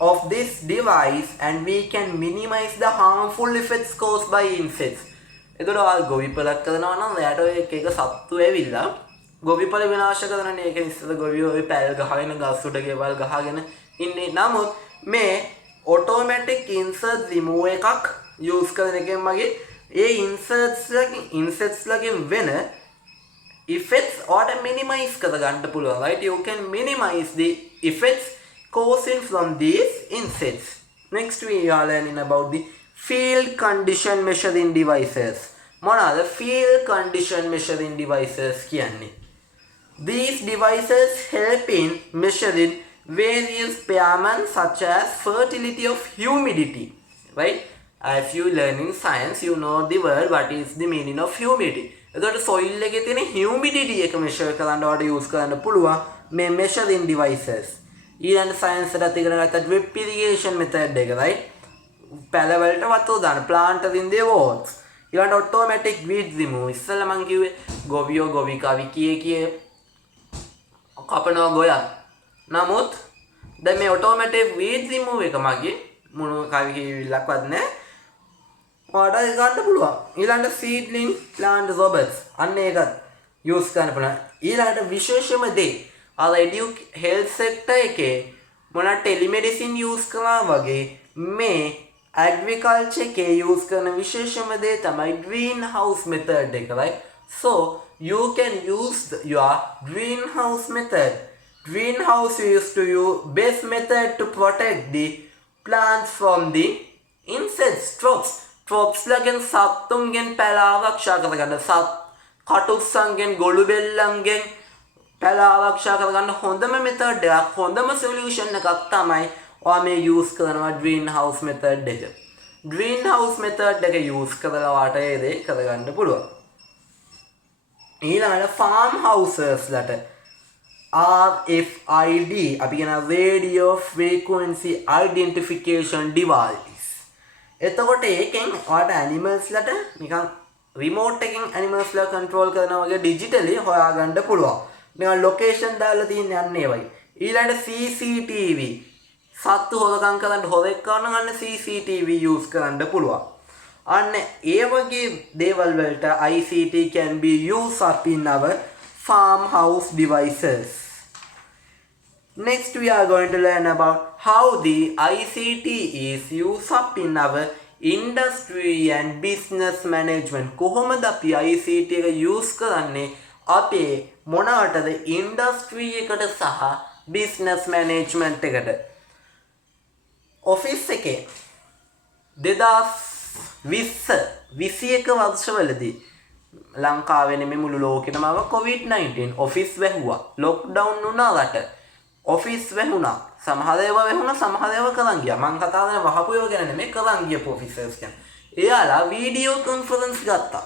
of this device and we can minimize the harmful effects caused by insects. එතකොට ආ ගොවිපලක් කරනවා නම් එයාට ඔය එක එක සත්තු ඇවිල්ලා ගොවිපල විනාශ කරනනේ. ඒක ඉස්සර ගොවියෝ ඔය පැල් ගහගෙන ගස් උඩ ගෙවල් ගහගෙන ඉන්නේ. නමුත් මේ automatic insert remove එකක් use කරන එකෙන් මගේ ඒ insects ලගෙන් වෙන effects or minimize කරගන්න පුළුවන්. right, you can minimize the effects causing from these insects. next we are learning about the field condition measuring devices. මොනවාද field condition measuring devices කියන්නේ? these devices help in measuring various parameters such as fertility of humidity. right, if you learning science you know the word what is the meaning of humidity. එතකොට soil එකේ තියෙන humidity එක measure කරන්න ඔයාලට use කරන්න පුළුවන් මේ measuring devices. ඊළඟ science එකත් ඉගෙන ගත්තා drip irrigation method එක, right? පැල වලට වතුර දාන plant in the walls. ඊළඟ automatic weed remove. ඉස්සෙල්ලා මං කිව්වේ ගොවියෝ ගොවි කවි කියේ කපනවා ගොයන්. නමුත් දැන් මේ automatic weed remove එක මගේ මොන කවි කිවිලක්වත් නැහැ. ඔයාලට ගන්න පුළුවන්. ඊළඟට seedling plant robots අන්න ඒකත් use කරන්න පුළුවන්. ඊළඟට විශේෂම දේ අර health sector එකේ මොන telemedicine use කරනවා වගේ මේ agriculture එකේ use කරන විශේෂම දේ තමයි greenhouse method එක, right? so you can use your greenhouse method. greenhouse used to use best method to protect the plants from the insects, crops ලගෙන් සත්තුන්ගෙන් පැල ආරක්ෂා කරගන්න. කටුස්සන්ගෙන් ගොළු බෙල්ලන්ගෙන් පැල ආරක්ෂා කරගන්න හොඳම method එකක්, හොඳම solution එකක් තමයි ඔයා මේ use කරනවා greenhouse method එක. greenhouse method එක use කරලා වාට ඒ දේ කරගන්න පුළුවන්. ඊළඟට farm houses ලට RFID අපි කියන radio frequency identification device. එතකොට ඒකෙන් ඔයාලට animals ලට නිකන් remote එකෙන් animals ලා control කරනවා වගේ digitally හොයාගන්න පුළුවන්. නිකන් location දාලා තියෙන යන්නේ වගේ. ඊළඟට CCTV සත්තු හොරකම් කරන්න හොරෙක් කරනවා නම් CCTV use කරන්න පුළුවන්. අන්න ඒ වගේ දේවල් වලට ICT can be used up in our farmhouse devices. Next we are going to learn about how the ICT is used up in our industry and business management. කොහොමද අපි ICT එක use කරන්නේ අපේ මොනකටද industry එකට සහ business management එකට. office එකේ 2021 වර්ෂවලදී ලංකාවේ නෙමෙයි මුළු ලෝකෙටම ආව COVID-19. ඔෆිස් වැහුවා. ලොක්ඩවුන් වුණා රට. ඔෆිස් වැහුණා. සමහර ඒවා වැහුණා, සමහර ඒවා කරන් ගියා. මං කතා කරන්නේ වහපු ඒවා ගැන නෙමෙයි, කරන් ගියපු ඔෆිසර්ස් ගැන. එයාලා වීඩියෝ කොන්ෆරන්ස් ගත්තා.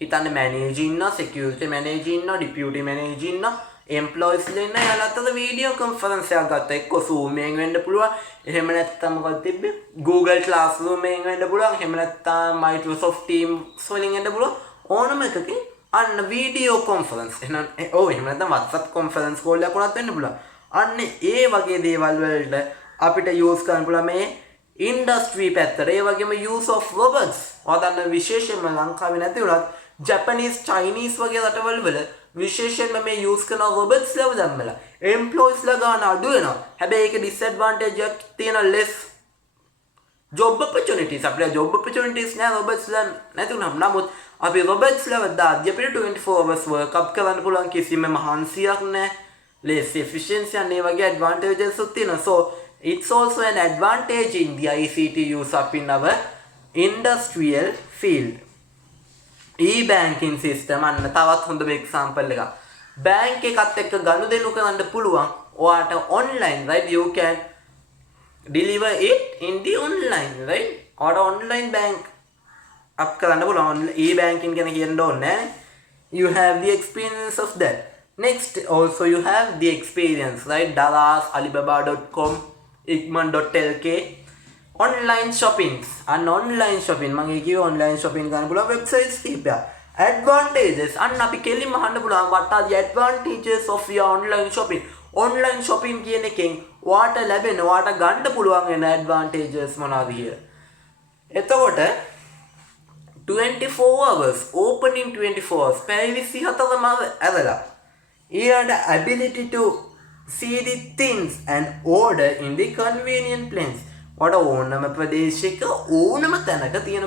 හිතන්නේ මැනේජර් ඉන්නවා, සිකියුරිටි මැනේජර් ඉන්නවා, ඩිපියුටි මැනේජර් ඉන්නවා, එම්ප්ලොයිස් ඉන්නවා. එයාලා අතර වීඩියෝ කොන්ෆරන්ස් එකක් ගත්තා. එක්ක Zoom එකෙන් වෙන්න පුළුවන්. එහෙම නැත්නම් මොකක්ද තිබ්බේ? Google Classroom එකෙන් වෙන්න පුළුවන්. එහෙම නැත්නම් Microsoft Teams වලින් වෙන්න පුළුවන්. ඕනම එකකින් අන්න වීඩියෝ කොන්ෆරන්ස්. එහෙනම් එහෙම නැත්නම් WhatsApp කොන්ෆරන්ස් කෝල් එකක් උනත් වෙන්න පුළුවන්. අන්න ඒ වගේ දේවල් වලට අපිට යූස් කරන්න පුළුවන් මේ ඉන්ඩස්ට්‍රි පැත්තට. ඒ වගේම use of robots. ඔයාලන්න විශේෂයෙන්ම ලංකාවේ නැති වුණත් ජපනීස්, චයිනීස් වගේ රටවල් වල විශේෂයෙන්ම මේ යූස් කරන robots ලව දැම්මලා එම්ප්ලොයිස් ලා ගන්න අඩු වෙනවා. හැබැයි ඒකේ disadvantage එකක් තියෙන less job opportunities. අපිට job opportunities නෑ robots ලා නැති වුණාම. නමුත් අපි robots ලව දාද්දී අපිට 24 hours work up කරන්න පුළුවන්. කිසිම මහන්සියක් නෑ. less efficiency and ඒ වගේ advantages උත් තියෙනවා. So it's also an advantage in the ICT use up in our industrial field. E-banking system අන්න තවත් හොඳම example එකක්. bank එකත් එක්ක ගනුදෙනු කරන්න පුළුවන්. ඔයාට online, right? You can deliver it in the online, right? ඔයාට online bank up කරන්න පුළුවන්. E-banking ගැන කියන්න ඕනේ. You have the experience of that. Next, also you have the experience, right? Daras, Alibaba.com, Ikman.lk, online shoppings. And online shopping, මගේ කිව්ව online shopping කරන්න පුළුවන් websites කීපයක්. Advantages, අන්න අපි කෙලින්ම අහන්න පුළුවන් what are the advantages of your online shopping? Online shopping කියන එකෙන් ඔයාට ලැබෙන, ඔයාට ගන්න පුළුවන් වෙන advantages මොනවද කියලා. එතකොට 24 hours, opening 24 hours, පැය 24ම ඇරලා ඊළඟ ability to see the things and order in the convenient place. ඔයාට ඕනම ප්‍රදේශයක ඕනම තැනක තියෙන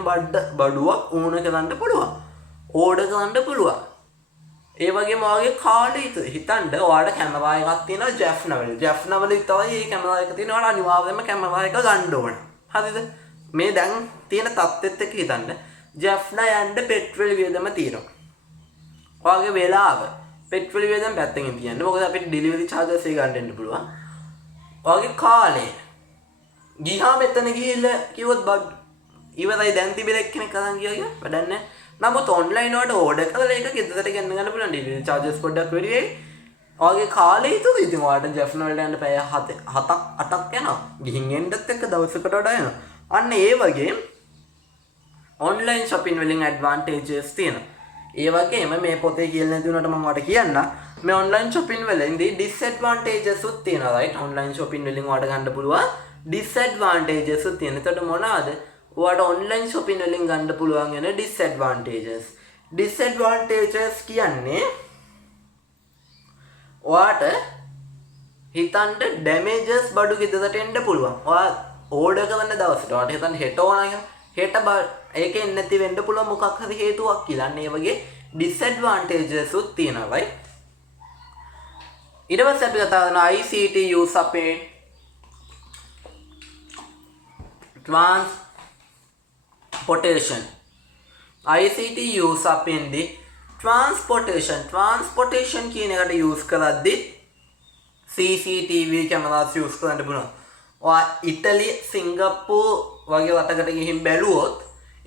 බඩුවක් ඕන කරන්න පුළුවන්. ඕඩර් කරන්න පුළුවන්. ඒ වගේම ඔයාගේ කාලය හිතන්න ඔයාට කැමරා එකක් තියෙනවා ජැෆ්නවල. ජැෆ්නවල විතරයි මේ කැමරා එක තියෙනවා. ඔයාලා අනිවාර්යයෙන්ම කැමරා එක ගන්න ඕන. හරිද? මේ දැන් තියෙන තත්ත්වෙත් එක්ක හිතන්න. ජැෆ්නා යන්න පෙට්‍රල් වියදම තියෙනවා. ඔයාගේ වෙලාව පෙට්‍රල් වියදම පැත්තකින් තියන්න. මොකද අපිට ඩෙලිවරි charges එක ගන්න දෙන්න පුළුවන්. ඔයාගේ කාලය ගිහාම එතන ගිහිල්ලා කිව්වොත් බඩ් ඉවරයි දැන් තිබෙල එක්කෙනෙක් අරන් ගියා කියලා වැඩක් නැහැ. නමුත් ඔන්ලයින් වලට ඕඩර් කරලා ඒක ගෙදරට ගෙන්න ගන්න පුළුවන්. ඩෙලිවරි charges පොඩ්ඩක් වැඩි වෙයි. ඔයාගේ කාලය ඉතුරු ඉතින් ඔයාලට ජැෆ්න වලට යන්න පැය 7ක් 8ක් යනවා. ගිහින් එන්නත් එක්ක දවසකට වඩා යනවා. අන්න ඒ වගේ ඔන්ලයින් shopping වලින් advantages තියෙනවා. ඒ වගේම මේ පොතේ කියලා නැති වුණාට මම ඔයාලට කියන්න මේ ඔන්ලයින් shopping වලින්දී disadvantages උත් තියෙනවා. right? ඔන්ලයින් shopping වලින් ඔයාලට ගන්න පුළුවන් disadvantages උත් තියෙනවා. එතකොට මොනවාද? ඔයාලට ඔන්ලයින් shopping වලින් ගන්න පුළුවන් වෙන disadvantages. disadvantages කියන්නේ ඔයාට හිතන්න damages බඩු ගෙදරට එන්න පුළුවන්. ඔයා ඕඩර් කරන දවසට ඔයාට හිතන්න හෙට ඕන කියලා. හෙට ඒකෙන් නැති වෙන්න පුළුවන් මොකක් හරි හේතුවක් කියලා. අන්න ඒ වගේ disadvantages උත් තියෙනවා. right? ඊට පස්සේ අපි කතා කරනවා ICT use අපේ transportation. ICT use up in the transportation කියන එකට use කරද්දි CCTV cameras use කරන්න පුළුවන්. ඔයා ඉටලි, සිංගප්පූර් වගේ රටකට ගිහින් බැලුවොත්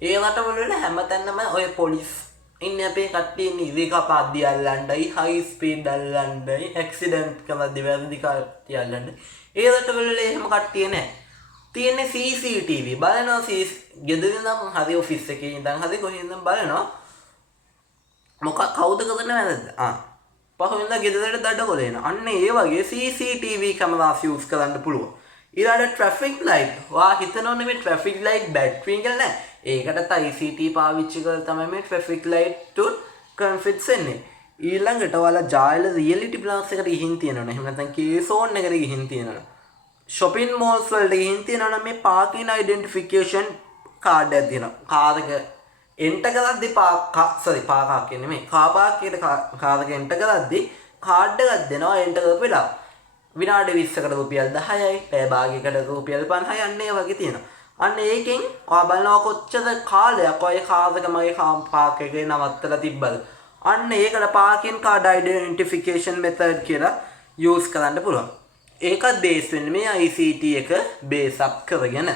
ඒ රටවල හැමතැනම ඔය පොලිස් ඉන්නේ අපේ කට්ටිය ඉන්නේ ඉරි කපාද්දි අල්ලන්නයි, high speed අල්ලන්නයි, accident කරද්දි වැරදි කට්ටිය අල්ලන්නයි. ඒ රටවල එහෙම කට්ටිය නැහැ. තියෙන්නේ CCTV බලනවා. ගෙදර ඉඳන් හරි ඔෆිස් එකේ ඉඳන් හරි කොහේ ඉඳන් බලනවා මොකක් කවුද කරන්නේ වැරද්ද. පහුවෙන්ද ගෙදරට දඩකොල එනවා. අන්න ඒ වගේ CCTV cameras use කරන්න පුළුවන්. ඊළඟ traffic light. වා හිතනෝනේ මේ traffic light battery එක නෑ. ඒකටත් ICT පාවිච්චි කරලා තමයි මේ traffic light තුන් confits එන්නේ. ඊළඟට ඔයාලා ජායල reality glass එකට ගිහින් තියෙනවනේ. එහෙම නැත්නම් K-zone එකට ගිහින් තියෙනවනේ. shopping malls වලට ගිහින් තියෙනවා නම් මේ parking identification card එකක් දෙනවා. කාර් එක enter කරද්දි පාර්ක් කියන්නේ නෙමෙයි. කාර් පාර්ක් එකට කාර් එක enter කරද්දි කාඩ් එකක් දෙනවා enter කරපු වෙලාව. විනාඩි 20කට රුපියල් 10යි, පැය භාගයකට රුපියල් 50යි අන්න ඒ වගේ තියෙනවා. අන්න ඒකෙන් ඔයා බලනවා කොච්චර කාලයක් ඔය කාර් එක මගේ පාක් එකේ නවත්තලා තිබ්බද. අන්න ඒකට පාකින් කාඩ් ඩෙන්ටිෆිකේෂන් මෙතඩ් කියලා යූස් කරන්න පුළුවන්. ඒකත් බේස් වෙන්නේ මේ ICT එක බේස් අප් කරගෙන.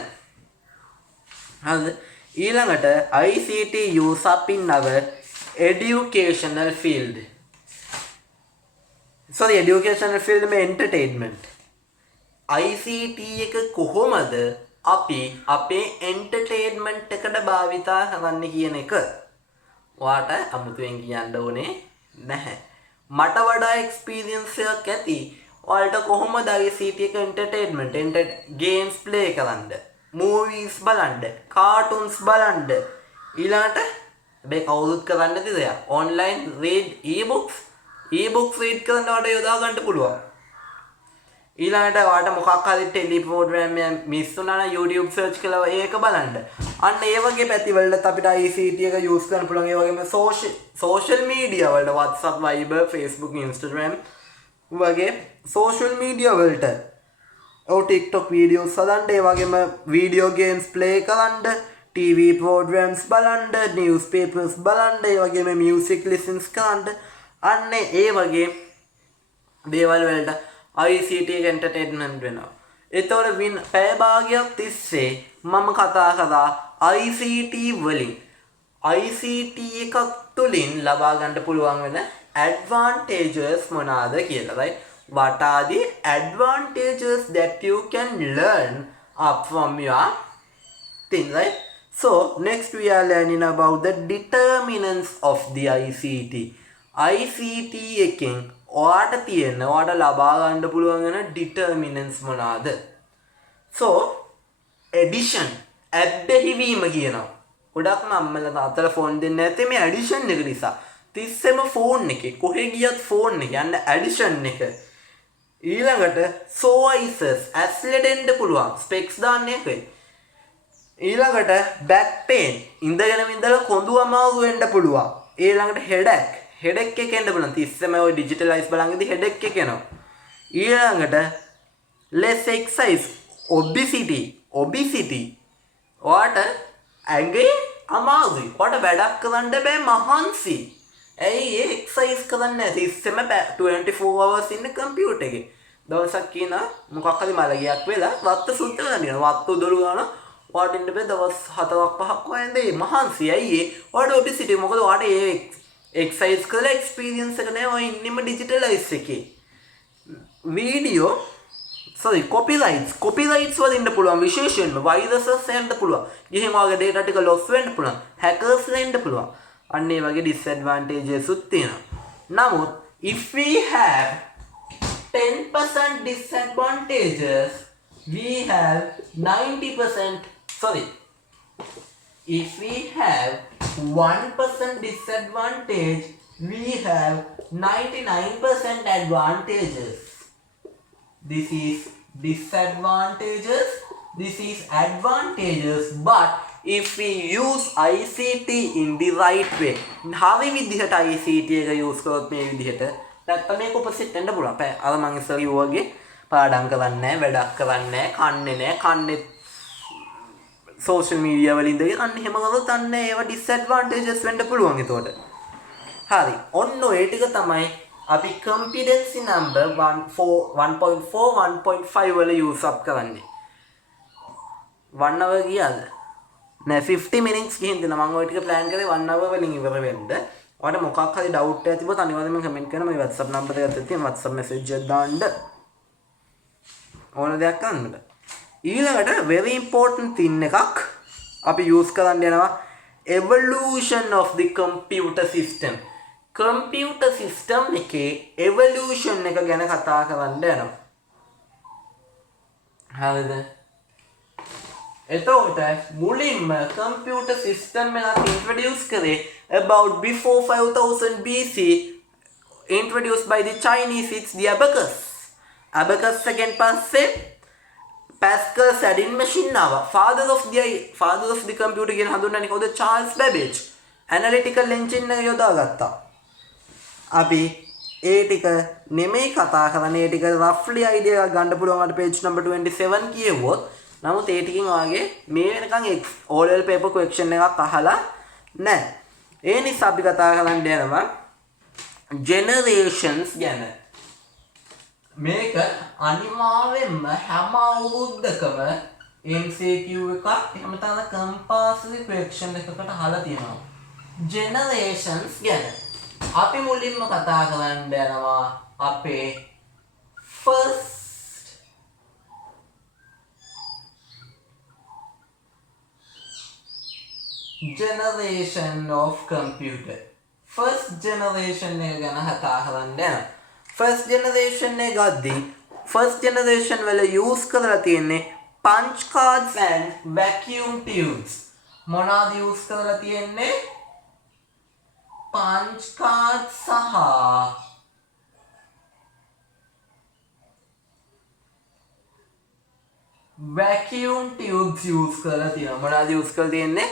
හරිද? ඊළඟට ICT use up in our educational field. Sorry, educational field में entertainment. ICT එක කොහොමද අපි අපේ entertainment එකට භාවිතා කරන්නේ කියන එක ඔයාට අමුතුවෙන් කියන්න ඕනේ නැහැ. මට වඩා experience එකක් ඇති. ඔයාලට කොහොමද ICT එක entertainment games play කරන්න, movies බලන්න, cartoons බලන්න, ඊළඟට හැබැයි කවුරුත් කරන්නේ නැති දෙයක්. online read e-books read කරන්න ඔයාලට යොදා ගන්න පුළුවන්. ඊළඟට ඔයාලට මොකක් හරි ටෙලි ප්‍රෝග්‍රෑම් එකක් මිස් වුණා නම් YouTube search කරලා ඒක බලන්න. අන්න ඒ වගේ පැතිවලට අපිට ICT එක use කරන්න පුළුවන්. ඒ වගේම social media වලට WhatsApp, Viber, Facebook, Instagram වගේ social media වලට TikTok videos හදන්න, ඒ වගේම video games play කරන්න, TV programs බලන්න, newspapers බලන්න, ඒ වගේම music listens කරන්න. අන්න ඒ වගේ දේවල් වලට ICT එක entertainment වෙනවා. එතකොට පැය භාගයක් තිස්සේ මම කතා කරා ICT වලින් ICT එකක් තුලින් ලබා ගන්න පුළුවන් වෙන advantages මොනවාද කියලා. right? What are the advantages that you can learn up from your thing, right? So next we are learning about the determinants of the ICT. ICT එකෙන් ඔයාට ලබා ගන්න පුළුවන් වෙන determinants මොනවාද? So addition, ඇබ්බැහිවීම කියනවා. ගොඩක්ම අම්මලා තාත්තලා ෆෝන් දෙන්නේ නැත්තේ මේ addition එක නිසා. තිස්සෙම ෆෝන් එකේ කොහෙ ගියත් ෆෝන් එක යන්න addition එක. ඊළඟට psoriasis, ඇස්ලෙ දෙන්න පුළුවන්, ස්පෙක්ස් දාන්න එකයි. ඊළඟට back pain, ඉඳගෙන ඉඳලා කොඳු අමාරු වෙන්න පුළුවන්. ඊළඟට headache එක එන්න පුළුවන්. තිස්සෙම ඔය digitalize බලන්ගෙදී headache එක එනවා. ඊළඟට less exercise, obesity. ඔයාට ඇඟේ අමාරුයි. ඔයාට වැඩක් කරන්න බෑ, මහන්සි. ඇයි ඒ එක්සර්සයිස් කරන්නේ නැහැ? තිස්සෙම 24 hours ඉන්න කම්පියුටර් එකේ. දවසක් කියනවා මොකක් හරි මලගියක් වෙලා වත්ත සුද්ධ කරන්න. වත්ත උදළු ගන්න ඔයාට ඉන්න බෑ දවස් 4ක් 5ක් වයින්ද මහන්සි. ඇයි ඒ? ඔයාට obesity. මොකද ඔයාට ඒ එක්සර්සයිස් කරලා එක්ස්පීරියන්ස් එක නැහැ. ඔය ඉන්නෙම ඩිජිටලයිස් එකේ. copyrights වල ඉන්න පුළුවන්. විශේෂයෙන්ම viruses එන්න පුළුවන්. ගිහින් ඔයාගේ data ටික loss වෙන්න පුළුවන්. hackers එන්න පුළුවන්. අන්න ඒ වගේ disadvantages උත් තියෙනවා. නමුත් if we have 10% disadvantages, we have 90%. If we have 1% disadvantage, we have 99% advantages. This is disadvantages, this is advantages, but if we use ICT in the right way, හරි විදිහට ICT එක use කරොත් මේ විදිහට නැත්නම් මේක opposite වෙන්න පුළුවන්. අර මං ඉස්සර කිව්වා වගේ පාඩම් කරන්නේ නැහැ, වැඩක් කරන්නේ නැහැ, කන්නේ නැහැ, කන්නේ social media වලින් ඉඳගෙන අන්න එහෙම කරොත් අන්න ඒව disadvantages වෙන්න පුළුවන්. ඒතකොට හරි, ඔන්න ඔය ටික තමයි අපි competency number 1.4 1.5 වල use up කරන්නේ. 1 hour ගියාද? නෑ 50 minutes ගිහින් දෙන මම ඔය ටික plan කරේ 1 hour වලින් ඉවර වෙන්න. ඔයාලට මොකක් හරි doubt එකක් තිබ්බොත් අනිවාර්යයෙන්ම comment කරන්න. මගේ WhatsApp number එකත් තියෙනවා. WhatsApp message එකක් දාන්න. ඕන දෙයක් කරන්න. ඊළඟට very important thing එකක් අපි use කරන්න යනවා evolution of the computer system. computer system එකේ evolution එක ගැන කතා කරන්න යනවා. හරිද? එතකොට මුලින්ම computer system එක introduce කරේ about before 5000 BC, introduced by the Chinese. It's the abacus. abacus එකෙන් පස්සේ Pascal's adding machine ආවා. father of the computer කියන හඳුන්වන්නේ කවුද? Charles Babbage. analytical engine එක යොදාගත්තා. අපි ඒ ටික නෙමෙයි කතා කරන්නේ. ඒ ටික roughly idea එකක් ගන්න පුළුවන්. අර page number 27 කියවුවොත් නමුත් ඒ ටිකෙන් ඔයාගේ මේ වෙනකන් O level paper question එකක් අහලා නැහැ. ඒ නිසා අපි කතා කරන්න යනවා generations ගැන. මේක අනිවාර්යෙන්ම හැම අවුරුද්දකම MCQ එකක් එහෙම නැත්නම් compulsory question එකකට අහලා තියෙනවා. generations ගැන. අපි මුලින්ම කතා කරන්න යනවා අපේ first generation of computer. First generation එක ගැන කතා කරන්න යනවා. First generation එක ගද්දී first generation වල use කරලා තියෙන්නේ punch cards and vacuum tubes. මොනවාද use කරලා තියෙන්නේ? punch cards සහ vacuum tubes use කරලා තියෙනවා. මොනවාද use කරලා තියෙන්නේ?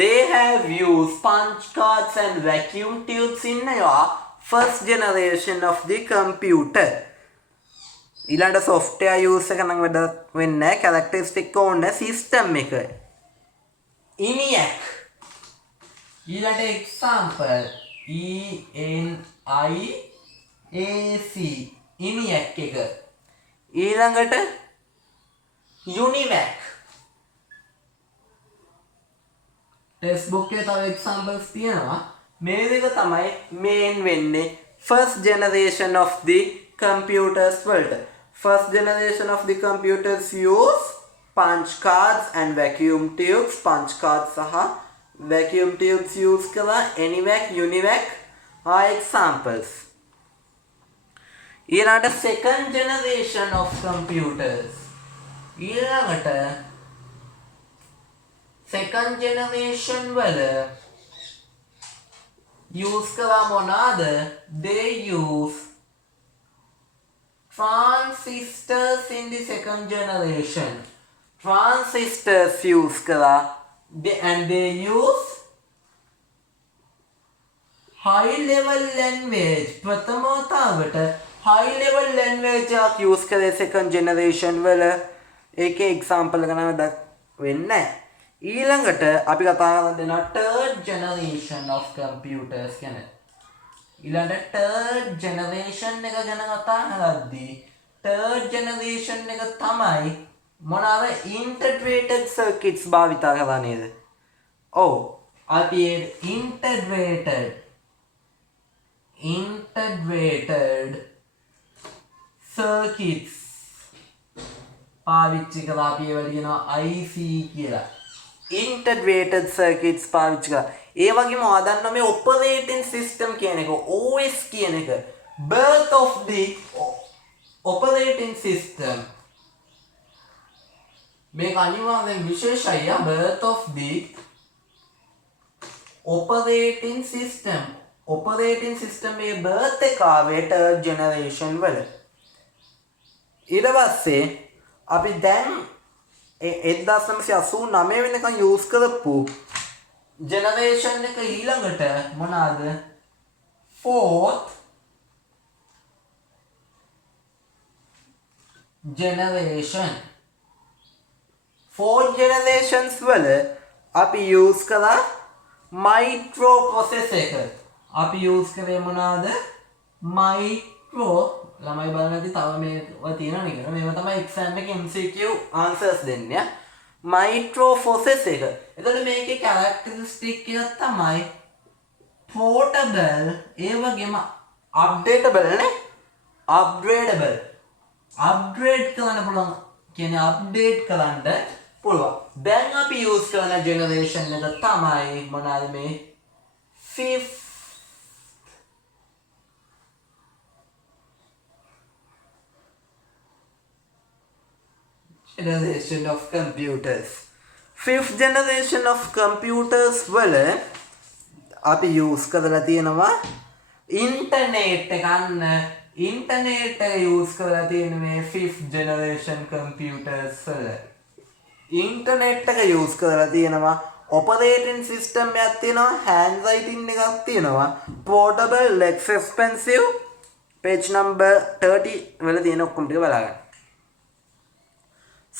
They have used punch cards and vacuum tubes in your first generation of the computer. ඊළඟ software use එක නම් වැඩ වෙන්නේ නැහැ. characteristic ඕනේ system එක. ENIAC. ඊළඟ example ENIAC ENIAC එක. ඊළඟට UNIVAC. textbook එකේ තව examples තියෙනවා. මේ දෙක තමයි main වෙන්නේ first generation of the computers වලට. First generation of the computers use punch cards and vacuum tubes. Punch cards සහ vacuum tubes use කළා. ENIAC, UNIVAC are examples. ඊළඟට second generation of computers. ඊළඟට second generation වල use කළා මොනවාද? They use transistors in the second generation. Transistors use කළා and they use high level language. ප්‍රථම වතාවට high level language එකක් use කළේ second generation වල. ඒකේ example එක නම් වෙන්නේ නැහැ. ඊළඟට අපි කතා කරන්න දෙනවා third generation of computers ගැන. ඊළඟට third generation එක ගැන කතා කරද්දී third generation එක තමයි මොනවාද? integrated circuits භාවිතා කරලා නේද? ඔව්. අපි integrated circuits පාවිච්චි කළා. අපි ඒවට කියනවා IC කියලා. integrated circuits පාවිච්චි කරලා. ඒ වගේම ඔයා දන්නවා මේ operating system කියන එක OS කියන එක birth of the operating system. මේක අනිවාර්යෙන් විශේෂයි. birth of the operating system. operating system මේ birth එක ආවේ third generation වල. ඊට පස්සේ අපි දැන් 1989 වෙනකන් use කරපු generation එක ඊළඟට මොනවාද? fourth generation. fourth generations වල අපි use කළා microprocessor එක. අපි use කරේ මොනවාද? micro. ළමයි බලන්නදී තව මේවා තියෙනවා නේද? මේවා තමයි exam එකේ MCQ answers දෙන්නේ. microprocessor එක. එතකොට මේකේ characteristic එක තමයි portable, ඒ වගේම updatable නේ? upgradable. upgrade කරන්න පුළුවන්. කියන්නේ update කරන්න පුළුවන්. දැන් අපි use කරන generation එක තමයි මොනවාද මේ? fifth generation of computers. Fifth generation of computers වල අපි use කරලා තියෙනවා internet එක. ගන්න internet එක use කරලා තියෙන මේ fifth generation computers වල. internet එක use කරලා තියෙනවා operating system එකක් තියෙනවා, handwriting එකක් තියෙනවා, portable, less expensive. page number 30 වල තියෙන ඔක්කොම ටික බලන්න.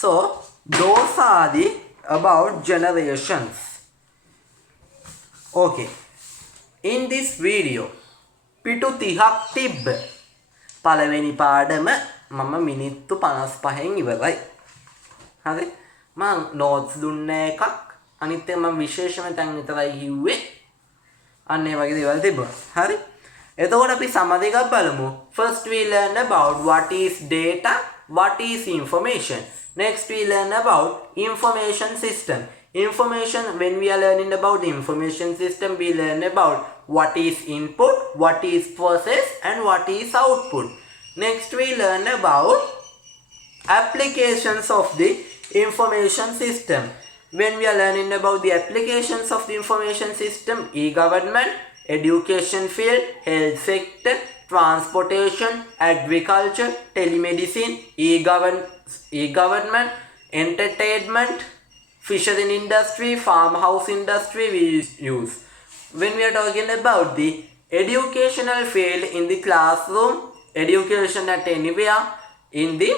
So those are the about generations. Okay, in this video පිටු 30ක් තිබ්බ. පළවෙනි පාඩම මම මිනිත්තු 55න් ඉවරයි. හරි? මම notes දුන්න එකක් අනිත් එක මම විශේෂම තැන් විතරයි කිව්වේ. අන්න ඒ වගේ දේවල් තිබුණා. හරි? එතකොට අපි සමථ එකක් බලමු. First we learn about what is data, what is information. Next we learn about information system. Information, when we are learning about the information system, we learn about what is input, what is process and what is output. Next we learn about applications of the information system. When we are learning about the applications of the information system, e-government, education field, health sector, transportation, agriculture, telemedicine, e-government, entertainment, fishery industry, farmhouse industry we use. When we are talking about the educational field in the classroom, education at anywhere, in the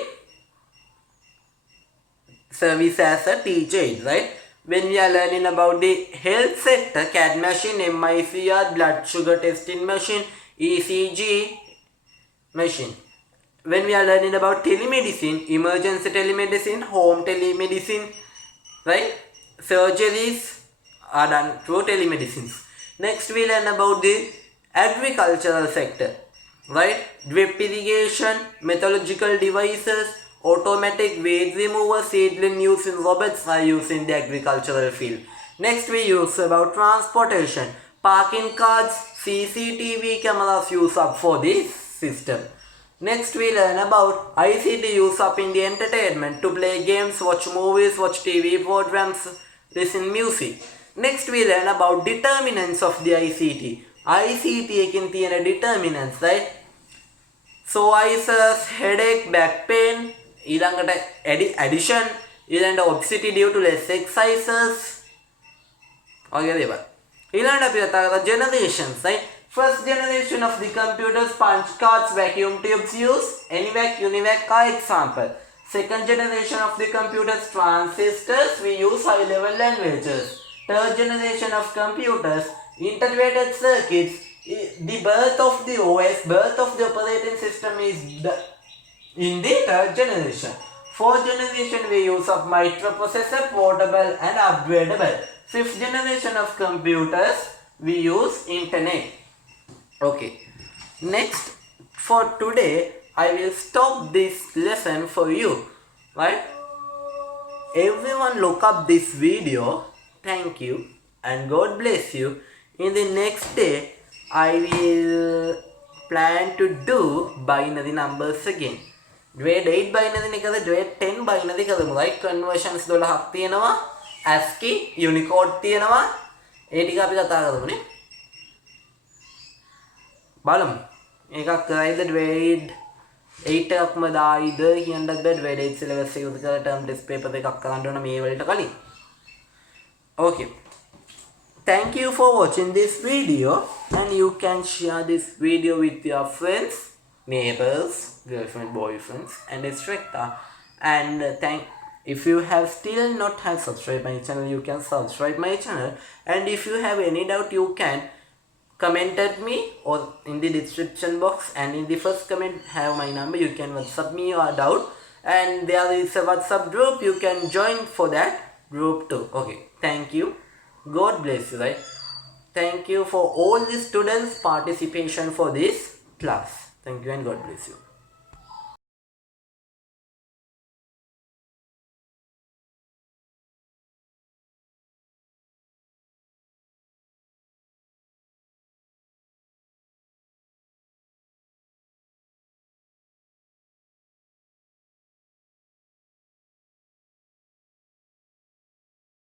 service as a teacher, right? When we are learning about the health sector, CAD machine, MICR, blood sugar testing machine, ECG machine. When we are learning about telemedicine, emergency telemedicine, home telemedicine, right? Surgeries are done through telemedicine. Next we learn about the agricultural sector, right? Drip irrigation, metallurgical devices, automatic weed remover, seedling using robots are used in the agricultural field. Next we use about transportation, parking cards, CCTV cameras used up for this system. Next we learn about ICT used up in the entertainment, to play games, watch movies, watch TV programs, listen music. Next we learn about determinants of the ICT. ICT ekin thiyena determinants, right? psoriasis, headache, back pain, ඊළඟට addition, ඊළඟට obesity due to less exercises, වගේ දේවල්. ඊළඟට අපි කතා කරලා generations, right? First generation of the computers, punch cards, vacuum tubes use, ANIVAC, UNIVAC are example. Second generation of the computers, transistors, we use high level languages. Third generation of computers, integrated circuits, the birth of the OS, birth of the operating system is in the third generation. Fourth generation we use of microprocessor, portable and upgradable. Fifth generation of computers we use internet. Okay. Next, for today I will stop this lesson for you. Right? Everyone look up this video. Thank you and God bless you. In the next day I will plan to do binary numbers again. Grade 8 binary එකද grade 10 binary කරමු, right? Conversions 12ක් තියෙනවා, ASCII, Unicode තියෙනවා. ඒ ටික අපි කතා කරමුනේ. බලමු. එකක් කරයිද grade 8 එකක්ම දායිද කියන්නත් බෑ. grade 8 syllabus එක උදේ term test paper එකක් කරන්න ඕන මේ වලට කලින්. Okay. Thank you for watching this video, and you can share this video with your friends, neighbors, girlfriend, boyfriends and etc. And if you have still not have subscribed my channel, you can subscribe my channel. And if you have any doubt, you can comment at me or in the description box, and in the first comment have my number. You can WhatsApp me your doubt, and there is a WhatsApp group, you can join for that group too. Okay, thank you. God bless you, right? Thank you for all the students' participation for this class. Thank you and God bless you.